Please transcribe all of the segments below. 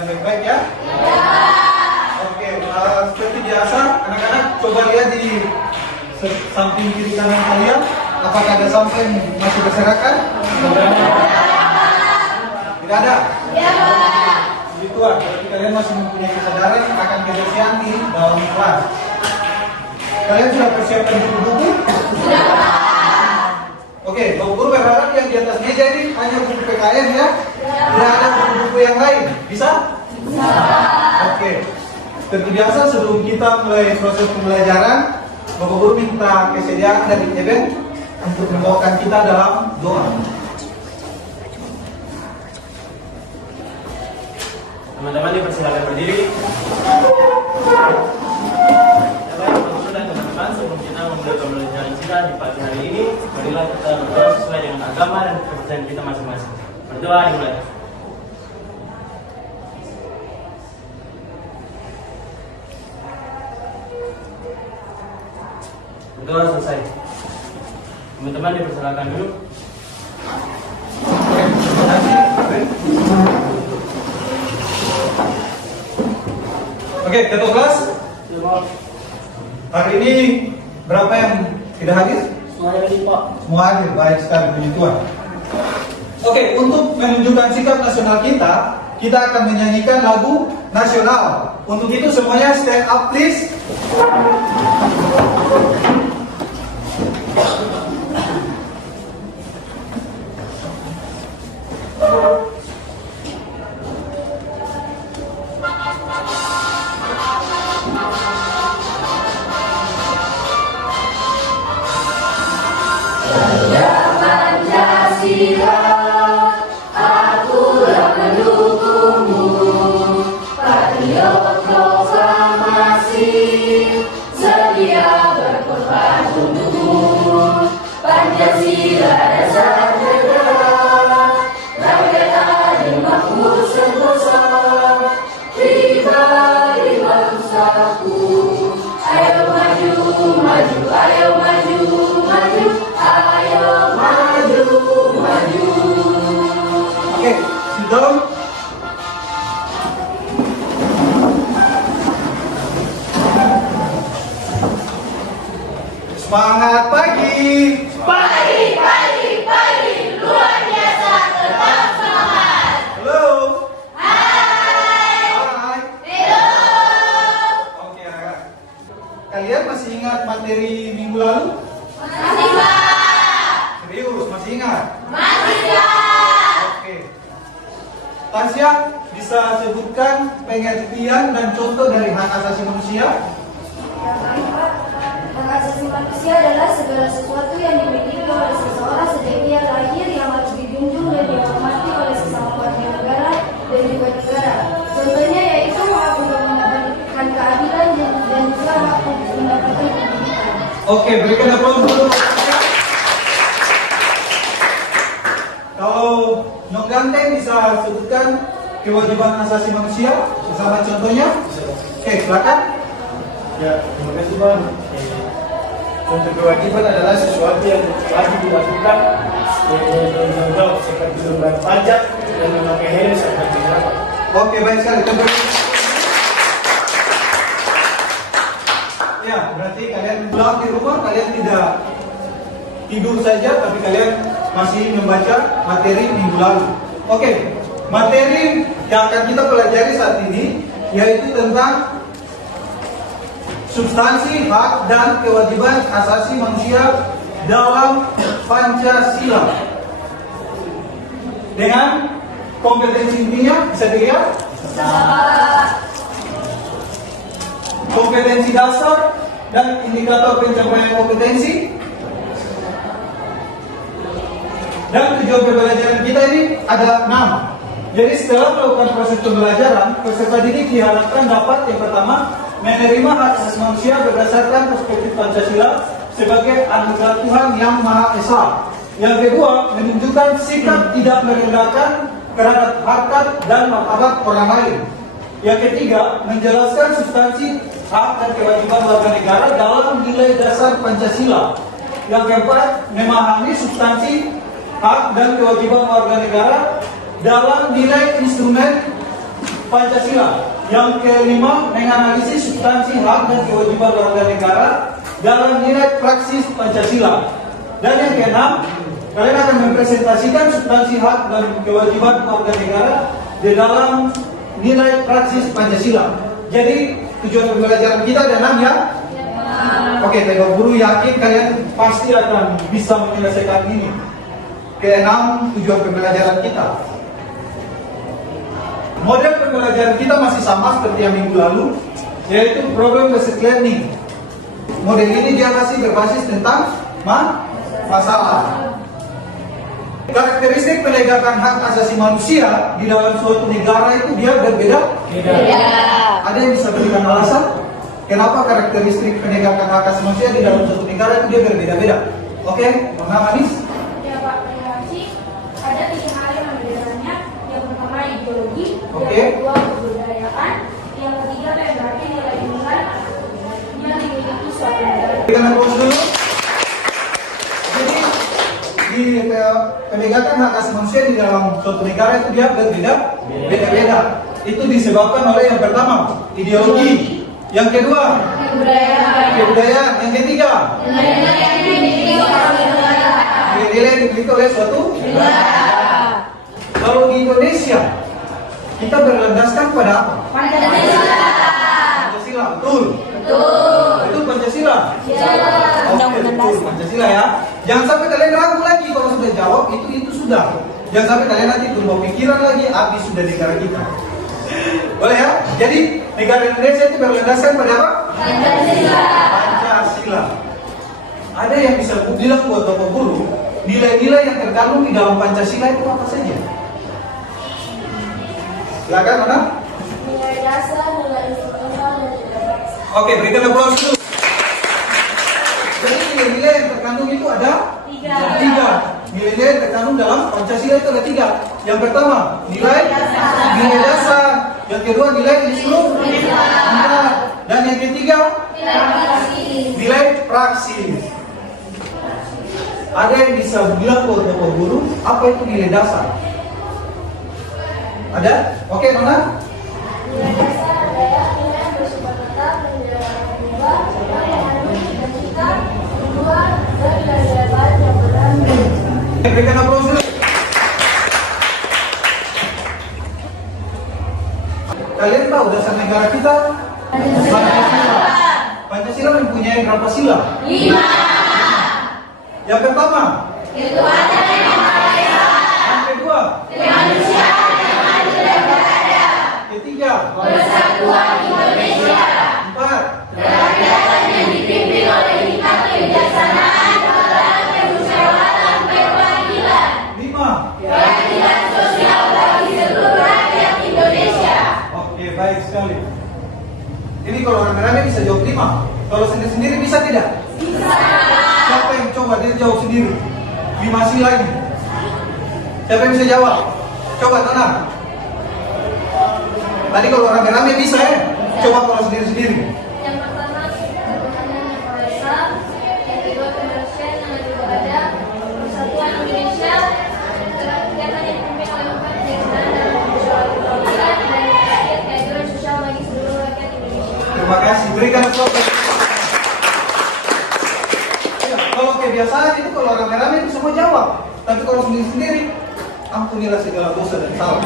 dengan baik-baik ya? Oke, seperti biasa, anak-anak coba lihat di samping kiri kanan kalian, apakah ada sampah yang masih berserakan? Tidak ada? Itu berarti kalian masih mempunyai kesadaran akan kebersihan di dalam kelas. Kalian sudah persiapkan buku-buku? Oke, Bapak Guru berharap yang di atas meja ini hanya buku PKN ya? Tidak ada buku-buku yang lain, bisa? Oke. Seperti biasa sebelum kita mulai proses pembelajaran, Bapak Guru minta kesediaan dari Eben untuk membawakan kita dalam doa. Teman-teman dipersilakan berdiri. Baik, Bapak Guru dan teman-teman, sebelum kita memulai pembelajaran kita di pagi hari ini, marilah kita berdoa sesuai dengan agama dan kepercayaan kita masing-masing. Berdoa dimulai. Berdoa selesai. Teman-teman dipersilakan dulu. Oke, ketua kelas. Hari ini berapa yang tidak hadir? Semua hadir, Pak. Semua hadir, baik sekali, puji Tuhan. Oke, untuk menunjukkan sikap nasional kita akan menyanyikan lagu nasional. Untuk itu semuanya stand up please. Oke, sit down. Semangat pagi. Pagi, luar biasa, tetap semangat. Halo. Hai. Hello. Oke, anak-anak. Kalian masih ingat materi minggu lalu? Masih Pak. Serius, masih ingat? Masih Pak. Oke. Tasya bisa sebutkan pengertian dan contoh dari hak asasi manusia? Hak asasi manusia adalah segala sesuatu yang dimiliki oleh seseorang sejak ia lahir yang harus dijunjung dan dihormati oleh sesama warga negara dan juga negara. Contohnya yaitu hak untuk mendapatkan keadilan dan juga hak untuk mendapatkan pendidikan. Oke, berikan aplaus dulu. Kalau Nyong Ganteng bisa sebutkan kewajiban asasi manusia bersama contohnya? Oke, silakan. Ya, terima kasih Bang. Untuk kewajiban adalah sesuatu yang wajib dilakukan, contoh seperti membayar pajak dan memakai helm saat berkendara. Oke, baik sekali. Ya, berarti kalian pulang di rumah, kalian tidak tidur saja, tapi kalian masih membaca materi minggu lalu. Oke, materi yang akan kita pelajari saat ini yaitu tentang substansi hak dan kewajiban asasi manusia dalam Pancasila. Dengan kompetensi intinya bisa dilihat? Kompetensi dasar dan indikator pencapaian kompetensi. Dan tujuan pembelajaran kita ini ada 6. Jadi setelah melakukan proses pembelajaran, peserta didik diharapkan dapat yang pertama menerima hak asasi manusia berdasarkan perspektif Pancasila sebagai anugerah Tuhan yang Maha Esa. Yang kedua, menunjukkan sikap tidak merendahkan terhadap harkat dan martabat orang lain. Yang ketiga, menjelaskan substansi hak dan kewajiban warga negara dalam nilai dasar Pancasila. Yang keempat, memahami substansi hak dan kewajiban warga negara dalam nilai instrumen Pancasila. Yang kelima, menganalisis substansi hak dan kewajiban warga negara dalam nilai praksis Pancasila. Dan yang keenam, kalian akan mempresentasikan substansi hak dan kewajiban warga negara di dalam nilai praksis Pancasila. Jadi tujuan pembelajaran kita ada 6 ya? Oke, Bapak Guru yakin kalian pasti akan bisa menyelesaikan ini. Keenam tujuan pembelajaran kita. Model pembelajaran kita masih sama seperti yang minggu lalu, yaitu problem based learning. Model ini dia masih berbasis tentang masalah. Karakteristik penegakan hak asasi manusia di dalam suatu negara itu dia berbeda. Ada yang bisa berikan alasan kenapa karakteristik penegakan hak asasi manusia di dalam suatu negara itu dia berbeda-beda? Oke, Mama Manis? Ya Pak, terima kasih. Ada 3 hal yang membedakannya. Yang pertama ideologi, Oke. yang kedua kebudayaan, yang ketiga berarti nilai lingkungan yang dimiliki suatu negara. Berikan aplaus dulu. Jadi di penegakan hak asasi manusia di dalam suatu negara itu dia berbeda-beda. Itu disebabkan oleh yang pertama ideologi, yang kedua kebudayaan, yang ketiga nilai yang dimiliki oleh suatu negara. Kalau di Indonesia kita berlandaskan pada apa? Pancasila, betul. Itu Pancasila. Oke, betul Pancasila ya. Jangan sampai kalian ragu lagi kalau sudah jawab itu sudah. Jangan sampai kalian nanti tumbuh pikiran lagi, habis sudah negara kita. Boleh ya? Jadi negara Indonesia itu berlandaskan pada apa? Pancasila. Ada yang bisa bilang buat Bapak Guru, nilai-nilai yang terkandung di dalam Pancasila itu apa saja? Silakan, Nona. Nilai dasar, nilai instrumental, dan nilai praktis. Oke, berikan aplaus dulu. Jadi nilai-nilai yang terkandung itu ada 3. Nilai-nilai yang terkandung dalam Pancasila itu ada 3. Yang pertama, nilai dasar. Yang kedua, nilai instrumental. Dan yang ketiga, nilai praksis. Ada yang bisa bilang buat Bapak Guru, apa itu nilai dasar? Ada? Oke, Nona? Nilai dasar adalah nilai yang bersifat tetap dan tidak dapat berubah, yang mengandung cita-cita, tujuan, dan nilai-nilai baik yang berlaku. Berikan aplaus dulu. Kalian tahu dasar negara kita? Pancasila mempunyai berapa sila? 5. Yang pertama? Ketuhanan yang Maha Esa. Yang kedua? Kemanusiaan yang adil dan beradab. Ketiga? Persatuan Indonesia. 4. Kerakyatan yang dipimpin oleh hikmat kebijaksanaan, keadilan, kemusyawaratan, perwakilan. 5. Keadilan sosial bagi seluruh rakyat Indonesia. Oke, baik sekali. Ini kalau rame-rame bisa jawab 5. Kalau sendiri-sendiri bisa tidak? Bisa. Siapa yang coba dia jawab sendiri? 5 sila ini. Siapa yang bisa jawab? Coba tenang. Tadi kalau rame-rame bisa ya? Coba kalau sendiri-sendiri. Yang pertama, ketuhanan yang Maha Esa. Yang kedua, kemanusiaan yang adil dan beradab. Persatuan Indonesia. Kerakyatan yang dipimpin oleh hikmat kebijaksanaan dan kemusyawaratan perwakilan. Dan terakhir, keadilan sosial bagi seluruh rakyat Indonesia. Terima kasih. Berikan aplaus. Ya, kalau kebiasaan itu kalau rame-rame itu semua jawab. Tapi kalau sendiri-sendiri, ampunilah segala dosa dan salah.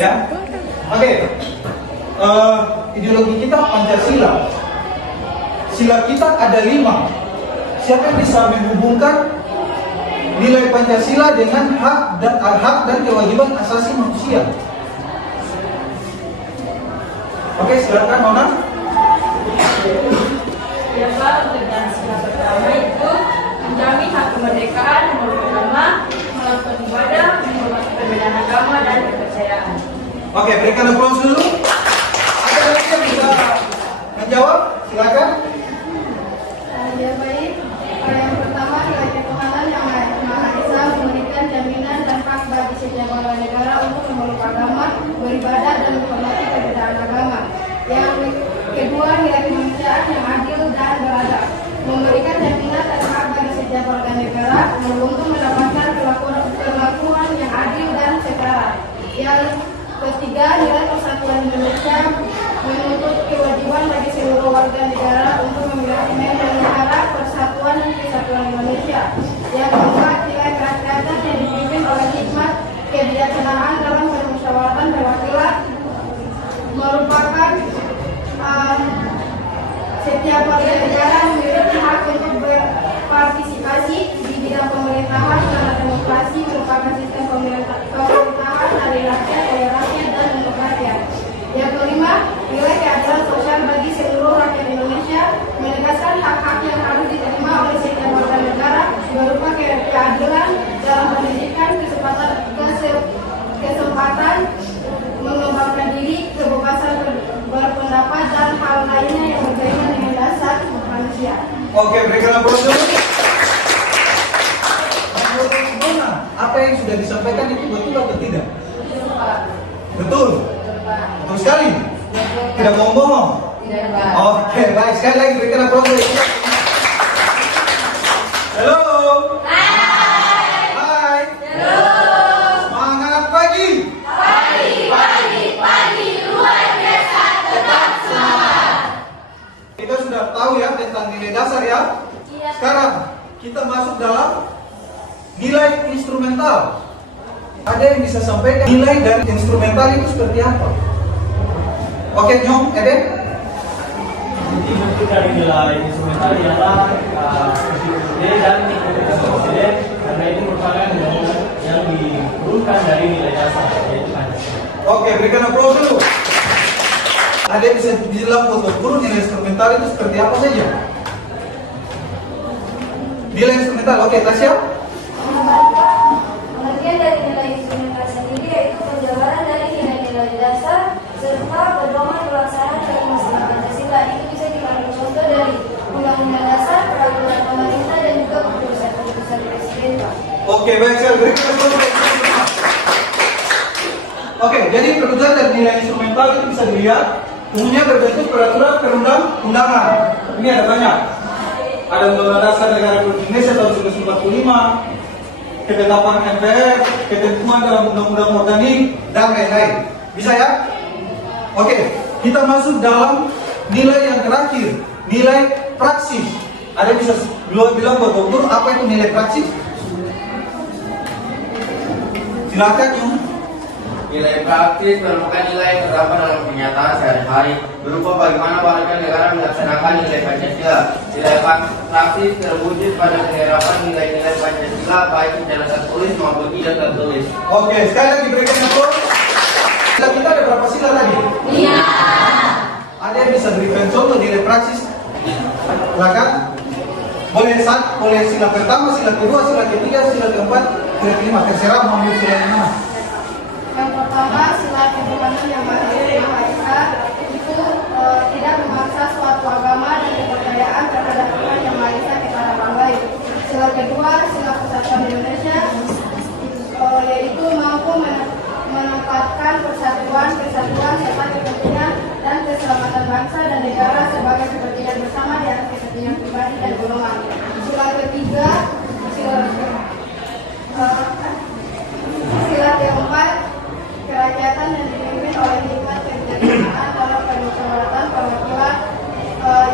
Ya, oke. Ideologi kita Pancasila. Sila kita ada 5. Siapa yang bisa menghubungkan nilai Pancasila dengan hak dan kewajiban asasi manusia? Oke, silakan Nona. Ya Pak, dengan sila pertama itu menjamin hak kemerdekaan, memeluk agama, melakukan ibadah, menghormati perbedaan agama dan kepercayaan. Oke, berikan aplaus dulu. Ada lagi yang bisa menjawab? Silakan. Ya baik, yang pertama nilai ketuhanan yang Maha Esa memberikan jaminan dan hak bagi setiap warga negara untuk memeluk agama, beribadah dan menghormati perbedaan agama. Yang kedua nilai kemanusiaan yang adil dan beradab, memberikan jaminan dan hak bagi setiap warga negara untuk mendapatkan perlakuan yang adil dan setara. Yang ketiga nilai Setiap warga negara memiliki hak untuk berpartisipasi di bidang pemerintahan karena demokrasi merupakan sistem pemerintahan dari rakyat, oleh rakyat, dan untuk rakyat. Yang kelima, nilai keadilan sosial bagi seluruh rakyat Indonesia menegaskan hak-hak yang harus diterima oleh setiap warga negara berupa keadilan dalam pendidikan, kesempatan mengembangkan diri, kebebasan berpendapat, dan hal lainnya yang berkaitan dengan dasar manusia. Oke, berikan aplaus dulu. Menurut Mona, apa yang sudah disampaikan itu betul atau tidak? Betul, Pak. Betul. Betul, Pak. Betul sekali. Tidak bohong-bohong. Tidak, Pak. Oke, baik. Sekali lagi berikan aplaus dulu. Halo. Hai. Halo. Semangat pagi. Pagi, luar biasa, tetap semangat. Kita sudah tahu ya tentang nilai dasar ya. Iya. Sekarang kita masuk dalam nilai instrumental. Ada yang bisa sampaikan nilai dari instrumental itu seperti apa? Oke, Nyong, Eden. Jadi bentuk dari nilai instrumental ialah presiden dan presiden karena itu merupakan undang-undang yang diturunkan dari nilai dasar yaitu Pancasila. Oke, berikan aplaus dulu. Ada yang bisa bilang untuk guru nilai instrumental itu seperti apa saja? Nilai instrumental, oke, Tasya. Pengertian dari nilai instrumental sendiri yaitu penjabaran dari nilai-nilai dasar serta pedoman pelaksanaan dari masalah Pancasila. Itu bisa diambil contoh dari Undang-Undang Dasar, peraturan pemerintah, dan juga keputusan-keputusan presiden, Pak. Oke, baik sekali. Berikan aplaus. Oke, jadi kebetulan dari nilai instrumental itu bisa dilihat umumnya berbentuk peraturan perundang-undangan. Ini ada banyak. Ada Undang-Undang Dasar Negara Republik Indonesia tahun 1945, ketetapan MPR, ketentuan dalam Undang-Undang Organik, dan lain-lain. Bisa ya? Oke, kita masuk dalam nilai yang terakhir, nilai praksis. Ada yang bisa bilang Bapak Guru apa itu nilai praksis? Silakan, Om. Nilai praktis merupakan nilai yang terdapat dalam kenyataan sehari-hari berupa bagaimana warga negara melaksanakan nilai Pancasila. Nilai praktis terwujud pada penerapan nilai-nilai Pancasila baik secara tertulis maupun tidak tertulis. Oke, sekali lagi berikan aplaus. Kita ada berapa sila tadi? Iya. Ada yang bisa berikan contoh nilai praksis? Silakan. Boleh sila pertama, sila kedua, sila ketiga, sila keempat, sila kelima. Terserah mau ambil sila yang mana. Yang pertama, sila ketuhanan yang Maha Esa itu tidak memaksa suatu agama dan kepercayaan terhadap Tuhan yang Maha Esa kepada orang lain. Sila kedua, sila persatuan Indonesia yaitu mampu menempatkan persatuan serta kepentingan dan keselamatan bangsa dan negara sebagai kepentingan bersama di atas kepentingan pribadi dan golongan. Sila ketiga, sila keempat, kerakyatan yang dipimpin oleh hikmat kebijaksanaan dalam kedaulatan perwakilan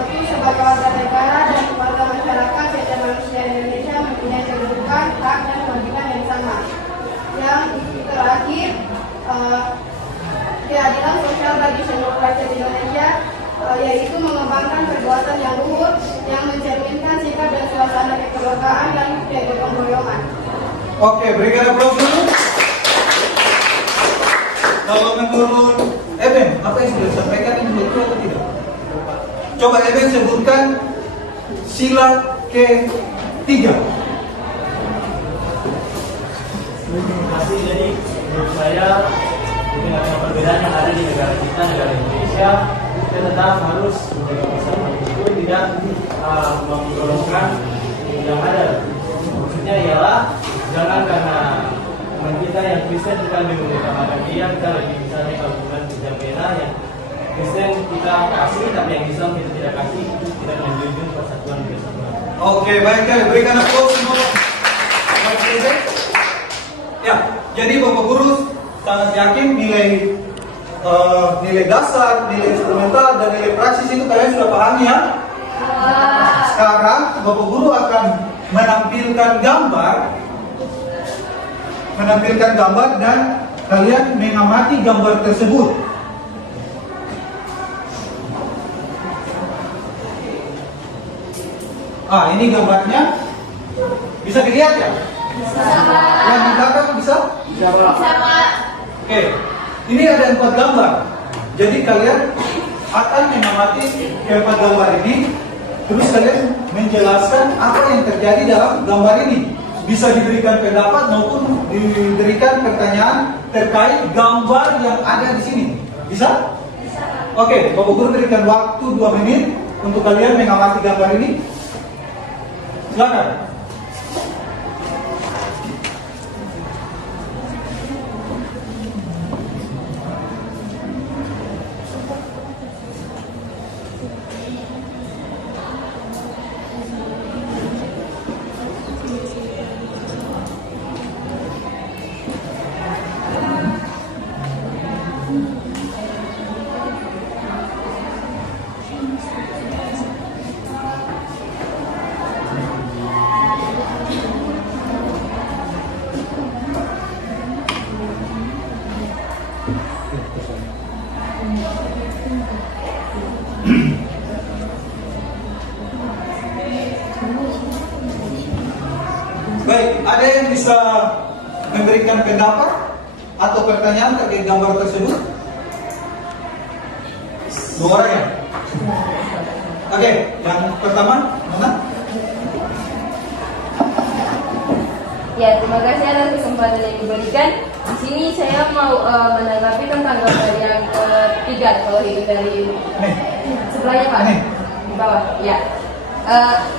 itu sebagai warga negara dan warga masyarakat setiap manusia Indonesia mempunyai kedudukan, hak, dan kewajiban yang sama. Yang terakhir, keadilan sosial bagi seluruh rakyat Indonesia yaitu mengembangkan perbuatan yang luhur yang mencerminkan sikap dan suasana kekeluargaan dan kegotong royongan. Oke, berikan aplaus dulu. Kalau menurut Eben, apa yang sudah disampaikan ini betul atau tidak? Coba Eben sebutkan sila ketiga. Jadi menurut saya dengan perbedaan yang ada di negara kita, negara Indonesia, kita tetap harus bersama meskipun tidak menggolongkan yang ada. Maksudnya ialah jangan karena teman kita yang Kristen kita lebih mengutamakan dia, kita lebih misalnya kalau bukan kerja merah yang Kristen kita kasih tapi yang Islam kita tidak kasih, itu tidak menjunjung persatuan bersama. Oke, baik sekali. Berikan aplaus semua. Ya, jadi Bapak Guru sangat yakin nilai dasar, nilai instrumental, dan nilai praksis itu kalian sudah pahami ya? Sekarang Bapak Guru akan menampilkan gambar dan kalian mengamati gambar tersebut. Ini gambarnya bisa dilihat ya? Yang di belakang bisa? Bisa Pak. Bisa, Pak. Oke, ini ada 4 gambar. Jadi kalian akan mengamati keempat gambar ini, terus kalian menjelaskan apa yang terjadi dalam gambar ini. Bisa diberikan pendapat maupun diberikan pertanyaan terkait gambar yang ada di sini. Bisa? Bisa, Pak. Oke, Bapak Guru berikan waktu 2 menit untuk kalian mengamati gambar ini. Silakan. Baik, ada yang bisa memberikan pendapat atau pertanyaan terkait gambar tersebut? 2 orang ya? Oke, yang pertama, mana? Ya, terima kasih atas kesempatan yang diberikan. Di sini saya mau menanggapi tentang gambar yang ketiga, kalau itu dari Nih, sebelahnya Pak, Ini. di bawah. Ya.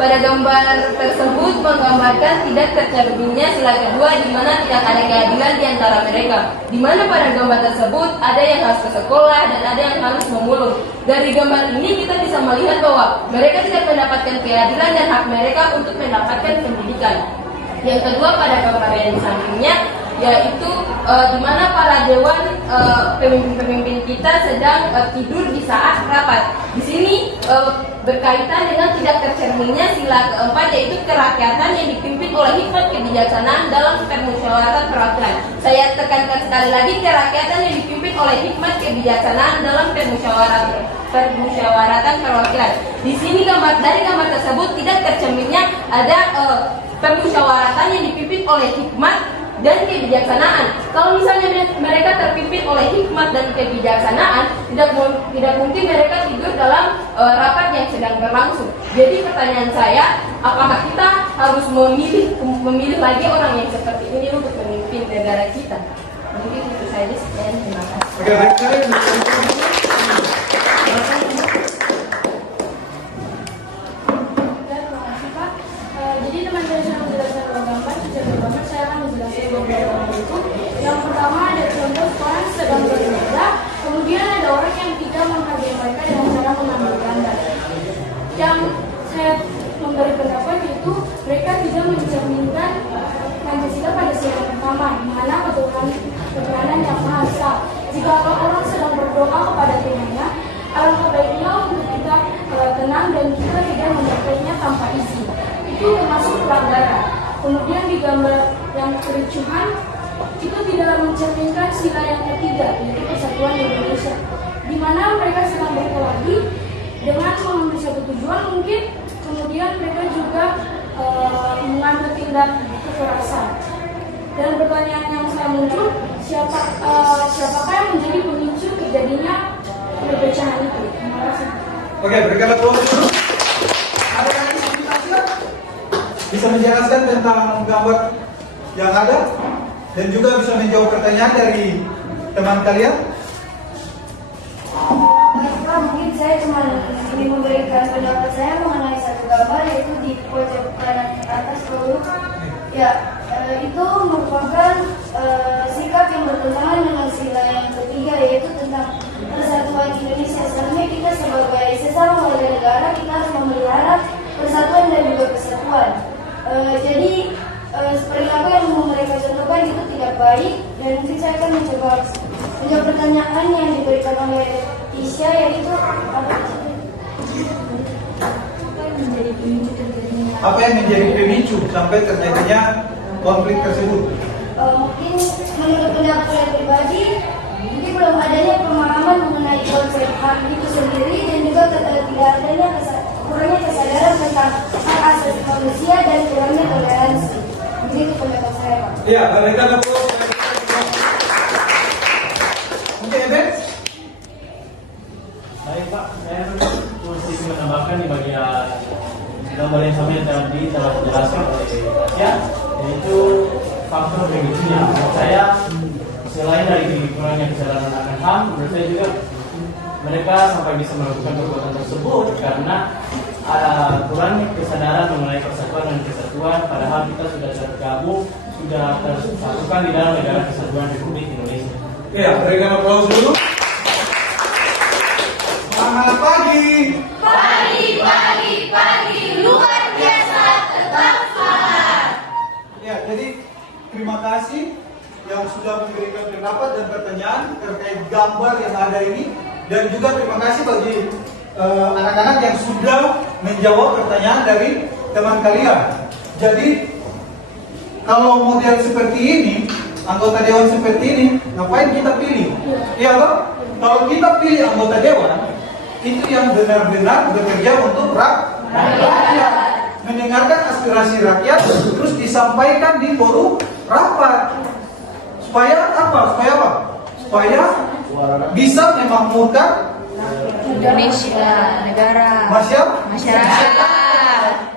Pada gambar tersebut menggambarkan tidak tercerminnya sila kedua, di mana tidak ada keadilan di antara mereka. Di mana pada gambar tersebut ada yang harus ke sekolah dan ada yang harus memulung. Dari gambar ini kita bisa melihat bahwa mereka tidak mendapatkan keadilan dan hak mereka untuk mendapatkan pendidikan. Yang kedua, pada gambar yang di sampingnya, yaitu di mana para dewan pemimpin-pemimpin kita sedang tidur di saat rapat. Di sini berkaitan dengan tidak tercerminnya sila keempat, yaitu kerakyatan yang dipimpin oleh hikmat kebijaksanaan dalam permusyawaratan perwakilan. Saya tekankan sekali lagi, kerakyatan yang dipimpin oleh hikmat kebijaksanaan dalam permusyawaratan perwakilan. Di sini dari gambar tersebut tidak tercerminnya ada permusyawaratan yang dipimpin oleh hikmat dan kebijaksanaan. Kalau misalnya mereka terpimpin oleh hikmat dan kebijaksanaan, tidak mungkin mereka tidur dalam rapat yang sedang berlangsung. Jadi pertanyaan saya, apakah kita harus memilih lagi orang yang seperti ini untuk memimpin negara kita? Mungkin itu saja, sekian, terima kasih. oke, baik sekali. Terima kasih, Pak. Jadi teman-teman saya menjelaskan dua gambar, secara gambar saya akan menjelaskan dua gambar itu. Yang pertama ada contoh orang sedang berbeda, kemudian ada orang yang tidak menghargai mereka dengan cara mengambil gambar. Yang saya memberi pendapat itu mereka tidak mencerminkan Pancasila pada sila pertama, di mana ketuhanan yang Maha Esa. Jika orang sedang berdoa kepada Tuhannya, alangkah baiknya untuk kita tenang dan kita tidak membacanya tanpa izin. Itu termasuk pelanggaran. Kemudian di gambar yang kericuhan itu tidak mencerminkan sila yang ketiga, yaitu Persatuan Indonesia, di mana mereka sedang berkelahi dengan mengambil satu tujuan mungkin, kemudian mereka juga mengambil tindak kekerasan. Dan pertanyaan yang saya muncul, siapakah yang menjadi pemicu terjadinya perpecahan itu? Terima kasih. Oke, berikanlah tolong dulu. Ada yang bisa menjelaskan tentang gambar yang ada dan juga bisa menjawab pertanyaan dari teman kalian? Pak, mungkin saya cuma ingin memberikan pendapat saya mengenai satu gambar, yaitu di pojok kanan atas bawah. Ya, itu merupakan sikap yang bertentangan dengan sila yang ketiga, yaitu tentang persatuan Indonesia. Sebenarnya kita sebagai sesama warga negara, kita harus memelihara persatuan dan juga kesatuan. Jadi perilaku yang mereka contohkan itu tidak baik, dan mungkin saya akan mencoba menjawab pertanyaan yang diberikan oleh Isya, yaitu Apa yang menjadi pemicu sampai terjadinya konflik tersebut? mungkin menurut pendapat saya pribadi, mungkin belum adanya pemahaman mengenai konsep HAM itu sendiri, dan juga tidak adanya kurangnya kesadaran tentang hak asasi manusia dan kurangnya toleransi. Begitu pendapat saya, Pak. Iya, berikan aplaus. Oke, Ben. Baik Pak, saya masih menambahkan di bagian gambar yang sama yang tadi telah dijelaskan oleh ya, yaitu faktor begitunya. Menurut saya selain dari kurangnya kesadaran akan HAM, menurut saya juga mereka sampai bisa melakukan perbuatan tersebut karena kurangnya kesadaran mengenai persatuan dan kesatuan. Padahal kita sudah tergabung, sudah tersatukan di dalam negara kesatuan Republik Indonesia. Iya, berikan aplaus dulu. Selamat pagi. Pagi, luar biasa, tetap semangat. Ya, jadi terima kasih yang sudah memberikan pendapat dan pertanyaan terkait gambar yang ada ini, dan juga terima kasih bagi anak-anak yang sudah menjawab pertanyaan dari teman kalian. Jadi kalau model seperti ini, anggota dewan seperti ini, ngapain kita pilih? Iya loh, kalau kita pilih anggota dewan itu yang benar-benar bekerja untuk rakyat, mendengarkan aspirasi rakyat, terus disampaikan di forum rapat. Supaya apa? Supaya bisa memakmurkan Indonesia, negara, masyarakat.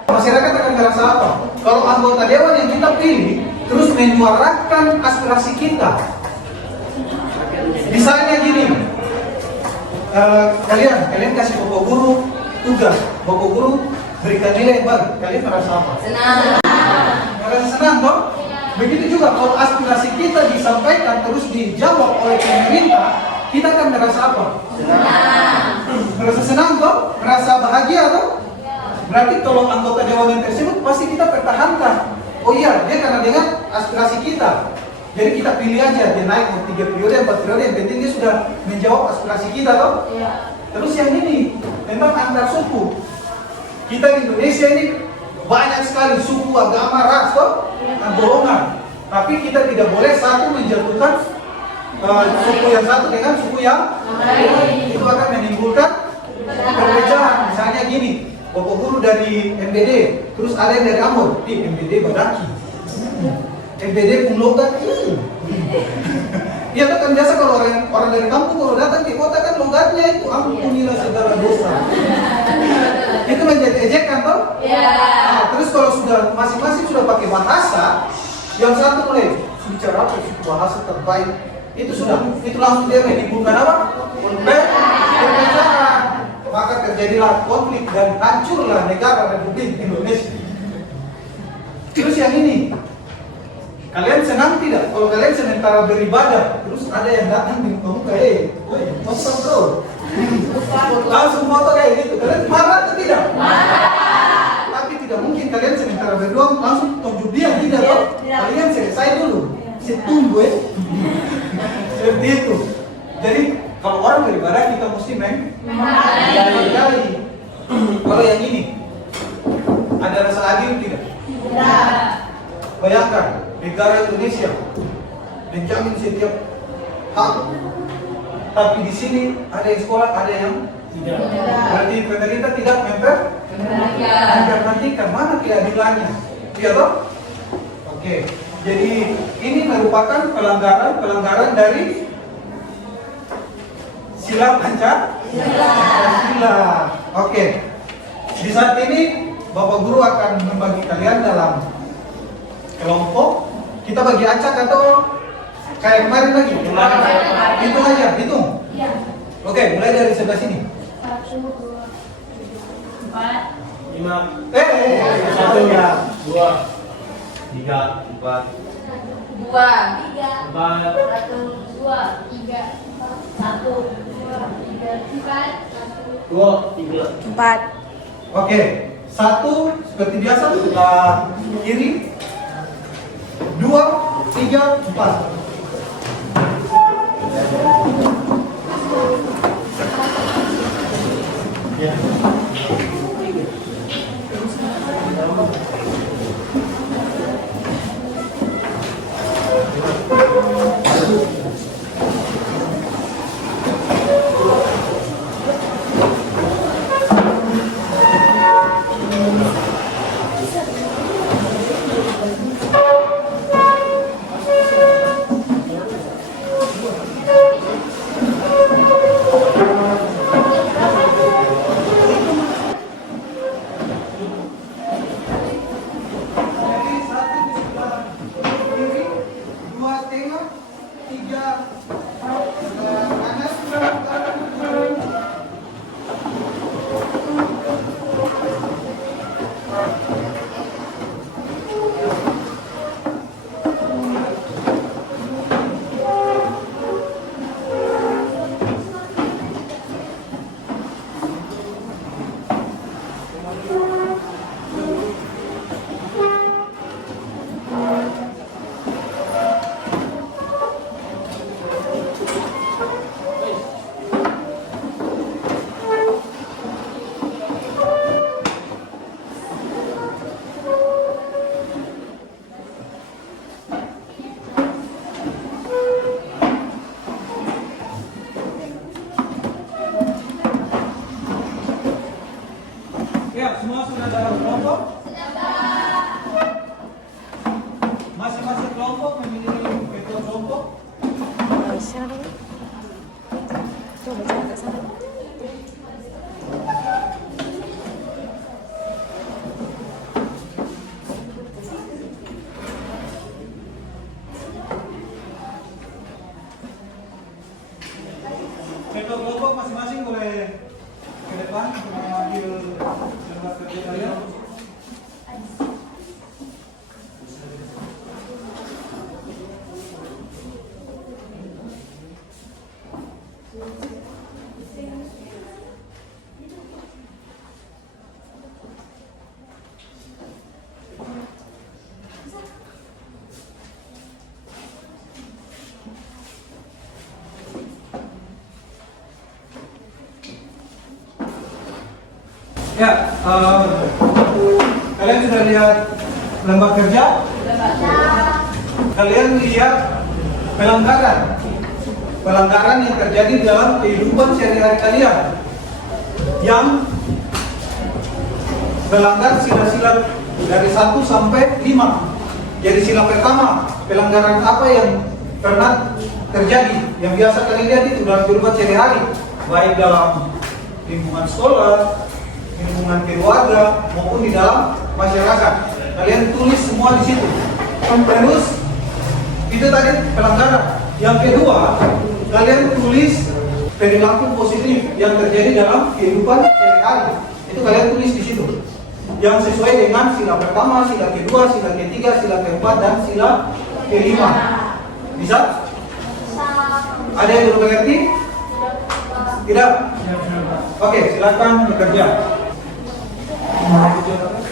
Masyarakat akan merasa apa? Kalau anggota dewan yang kita pilih terus menyuarakan aspirasi kita. Misalnya gini, kalian kasih bapak guru tugas, bapak guru berikan nilai baru, kalian merasa apa? Senang. Merasa senang dong? Begitu juga kalau aspirasi kita disampaikan terus dijawab oleh pemerintah, kita akan merasa apa? Merasa senang dong? Merasa bahagia dong? Berarti kalau anggota dewan yang tersebut pasti kita pertahankan. Oh iya, dia karena dengar aspirasi kita. Jadi kita pilih aja, dia naik mau 3 periode, 4 periode, yang penting dia sudah menjawab aspirasi kita toh. Terus yang ini tentang antar suku. Kita di Indonesia ini banyak sekali suku, agama, ras toh, golongan. Tapi kita tidak boleh satu menjatuhkan suku yang satu dengan suku yang lain. Itu akan menimbulkan perpecahan. Misalnya gini, bapak guru dari MBD, terus ada yang dari Ambon, di MBD Badaki, MBD Punglogan. Iya kan biasa kalau orang dari kampung kalau datang ke kota kan logatnya itu ampunilah segala dosa. Itu menjadi ejekan toh? Nah, terus kalau sudah masing-masing sudah pakai bahasa, yang satu mulai bicara apa sih bahasa terbaik, itu langsung dia menimbulkan apa? Perpecahan. Maka terjadilah konflik dan hancurlah negara Republik Indonesia. Terus yang ini, kalian senang tidak? Kalau kalian sementara beribadah, terus ada yang datang di muka, foto bro, langsung foto kayak gitu. Kalian marah atau tidak? Tapi tidak mungkin kalian sementara berdoa langsung tunjuk dia, tidak loh. Kalian selesai dulu, saya tunggu seperti itu. Jadi kalau orang beribadah kita mesti menghargai. Kalau yang ini ada rasa adil tidak? Bayangkan negara Indonesia menjamin setiap hak, tapi di sini ada yang sekolah, ada yang tidak. Berarti pemerintah tidak memperhatikan mana keadilannya, iya toh? Oke, jadi ini merupakan pelanggaran dari sila Pancasila. Oke. Di saat ini Bapak Guru akan membagi kalian dalam kelompok. Kita bagi acak atau kayak kemarin lagi? Hitung aja, hitung. Oke, mulai dari sebelah sini. 1, 2, 4, 5, 1 ya. 2, 3, 4, 2, 3, 4, 1, 2, 3, 1, 2, 3, 4, 2, 3. 4. Oke. 1 seperti biasa sebelah kiri. 2, 3, 4. Ya. Jadi satu di sebelah kiri, dua tengah, tiga kanan, kanan. Ya, semua sudah dalam kelompok? Masing-masing kelompok memiliki ketua kelompok. Ketua kelompok masing-masing boleh ke depan untuk mengambil lembar kerja kalian. Ya, kalian sudah lihat lembar kerja? Kalian lihat pelanggaran yang terjadi dalam kehidupan sehari-hari kalian yang melanggar sila-sila dari 1 sampai 5. Jadi sila pertama, pelanggaran apa yang pernah terjadi yang biasa kalian lihat itu dalam kehidupan sehari-hari, baik dalam lingkungan sekolah, lingkungan keluarga maupun di dalam masyarakat. Kalian tulis semua di situ. Terus itu tadi pelanggaran. Yang kedua, kalian tulis perilaku positif yang terjadi dalam kehidupan sehari-hari. Itu kalian tulis di situ. Yang sesuai dengan sila pertama, sila kedua, sila ketiga, sila keempat, dan sila kelima. Bisa? Ada yang belum mengerti? Tidak? Oke, silakan bekerja. Jadi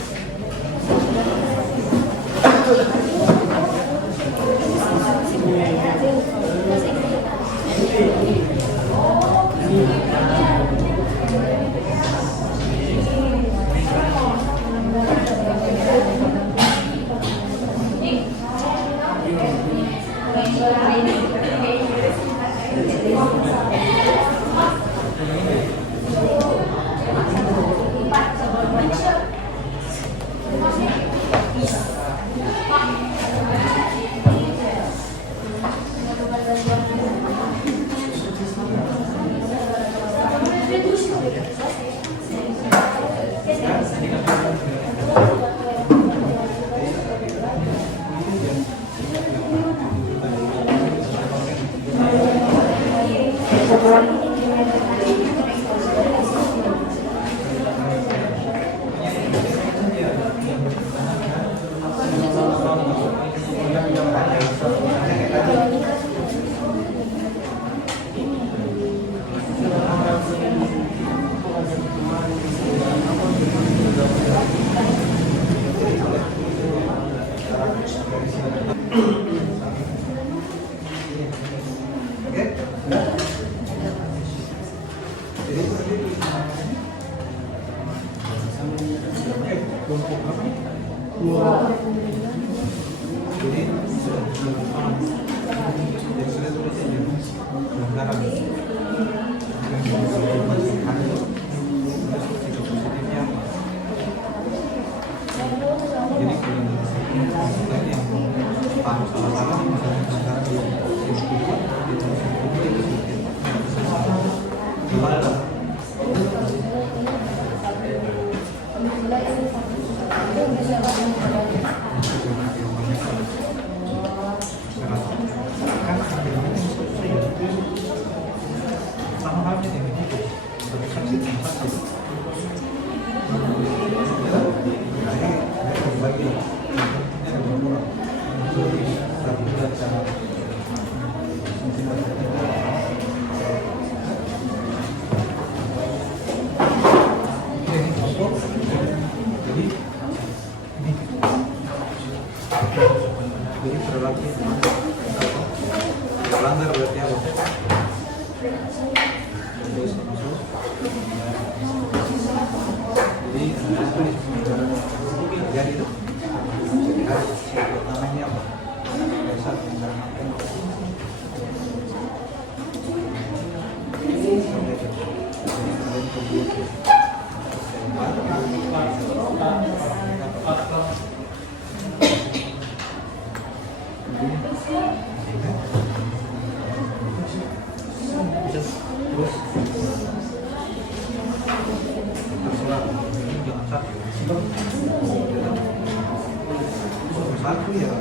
Satu ya.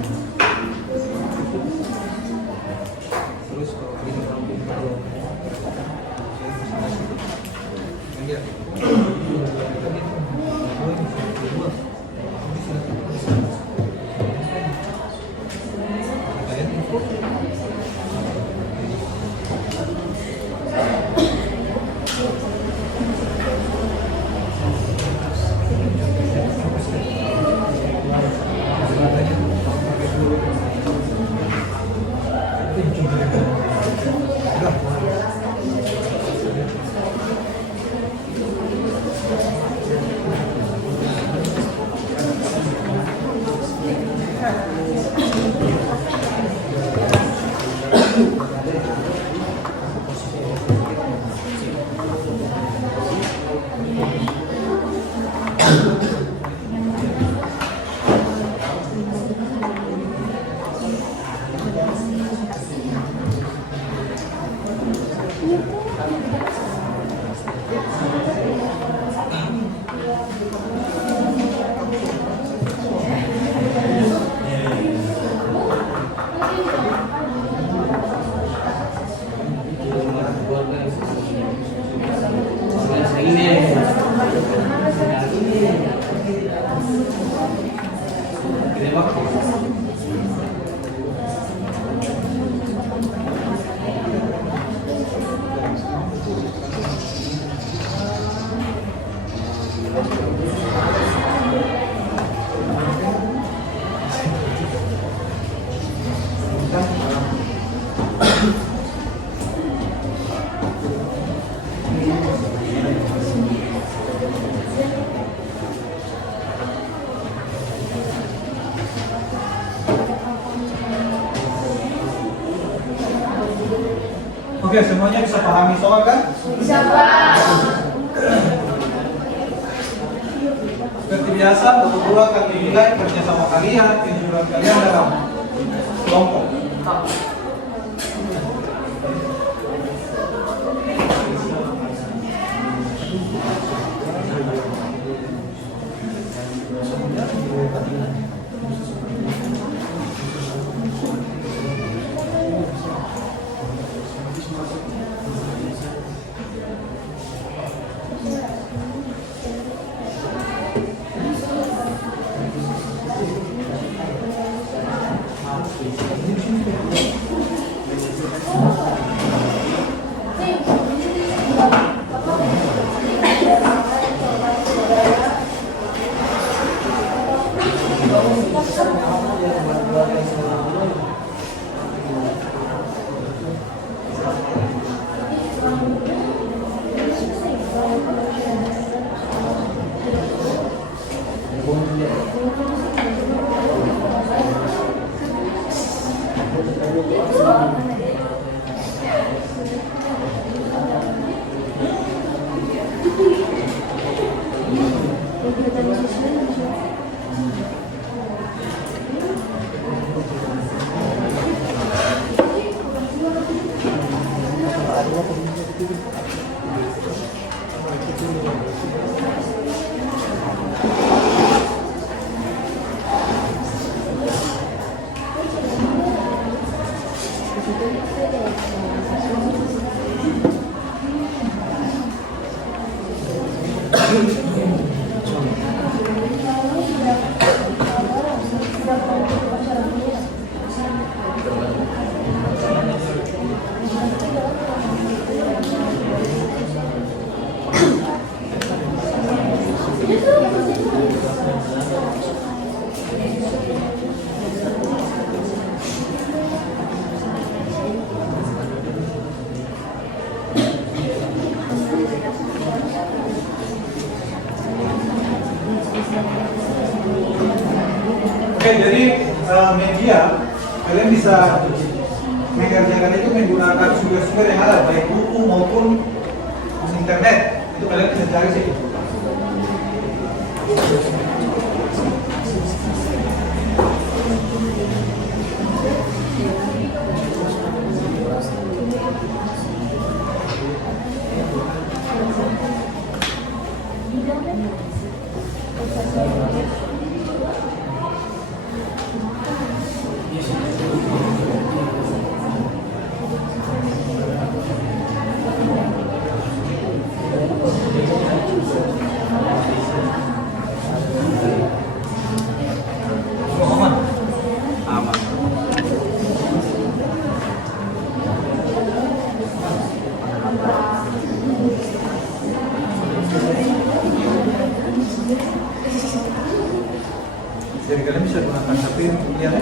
Terus kalau ini kalau saya Oke, semuanya bisa pahami soal kan? Bisa, Pak. Seperti biasa, berdua akan dinilai kerjasama kalian, kejujuran kalian dalam kelompok. bisa mengerjakan itu menggunakan sumber-sumber yang ada, baik buku maupun internet. Itu kalian bisa cari sih. Jadi kalian bisa gunakan HP untuk lihat ya.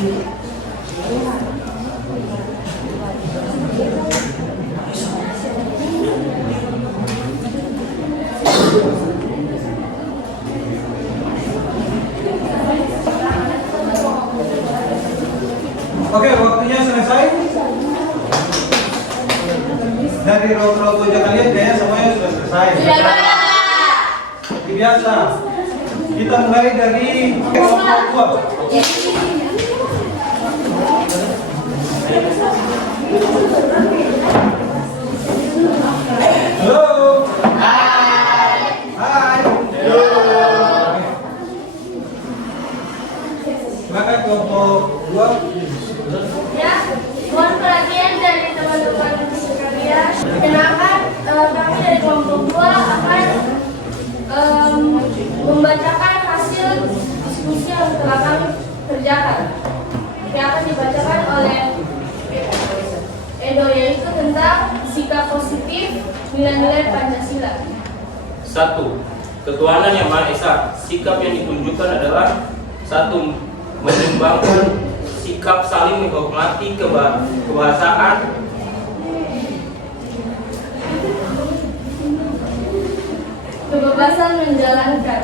Oke, waktunya selesai. Dari row-row pojok kalian kayaknya semuanya sudah selesai. Seperti biasa. Kita mulai dari kelompok 2. Halo. Hai. Hai. Silakan kelompok 2. Ya, mohon perhatian dari teman-teman sekalian. Perkenalkan, kami dari kelompok 2 akan membacakan hasil diskusi yang telah kami kerjakan. Yang akan dibacakan oleh Edo, yaitu tentang sikap positif nilai-nilai Pancasila. 1. Ketuhanan Yang Maha Esa. Sikap yang ditunjukkan adalah 1. Menyumbangkan sikap saling menghormati kebahasaan, Kebebasan menjalankan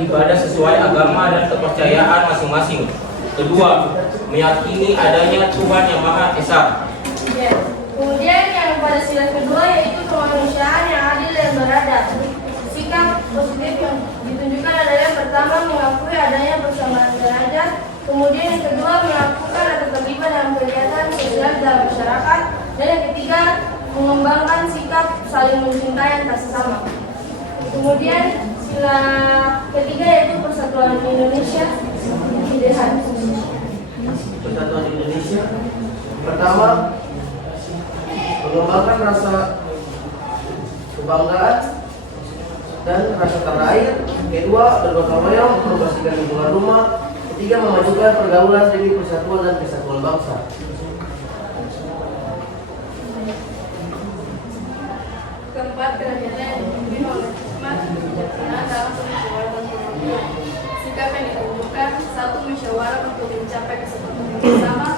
ibadah sesuai agama dan kepercayaan masing-masing. 2. Meyakini adanya Tuhan Yang Maha Esa. Ya. Kemudian yang pada sila kedua yaitu kemanusiaan yang adil dan beradab. Sikap positif yang ditunjukkan adalah yang pertama mengakui adanya persamaan derajat, kemudian yang kedua melakukan atau terlibat dalam kegiatan sosial dalam masyarakat, dan yang ketiga mengembangkan sikap saling mencintai antar sesama. Kemudian sila ketiga yaitu persatuan Indonesia. Persatuan Indonesia. Pertama, mengembangkan rasa kebanggaan dan rasa tanah air. Kedua, bergotong royong membersihkan lingkungan rumah. Ketiga, memajukan pergaulan demi persatuan dan kesatuan bangsa. Keempat, kerajaan yang dipimpin oleh hikmat dan kebijaksanaan dalam permusyawaratan perwakilan. Sikap yang ditunjukkan: 1. Musyawarah untuk mencapai kesepakatan bersama.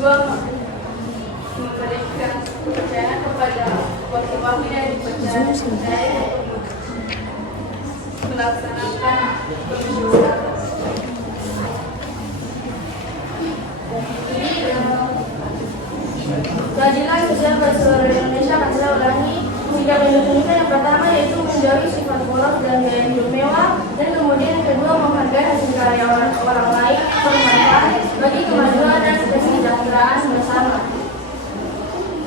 2. Memberikan kepercayaan kepada wakil-wakil yang dipercayai untuk melaksanakan permusyawaratan. Keadilan sosial bagi seluruh Indonesia akan saya ulangi. Sikap yang ditunjukkan yang pertama yaitu menjauhi sifat boros dan gaya hidup mewah, dan kemudian yang kedua menghargai hasil karya orang lain bermanfaat bagi kemajuan dan kesejahteraan bersama.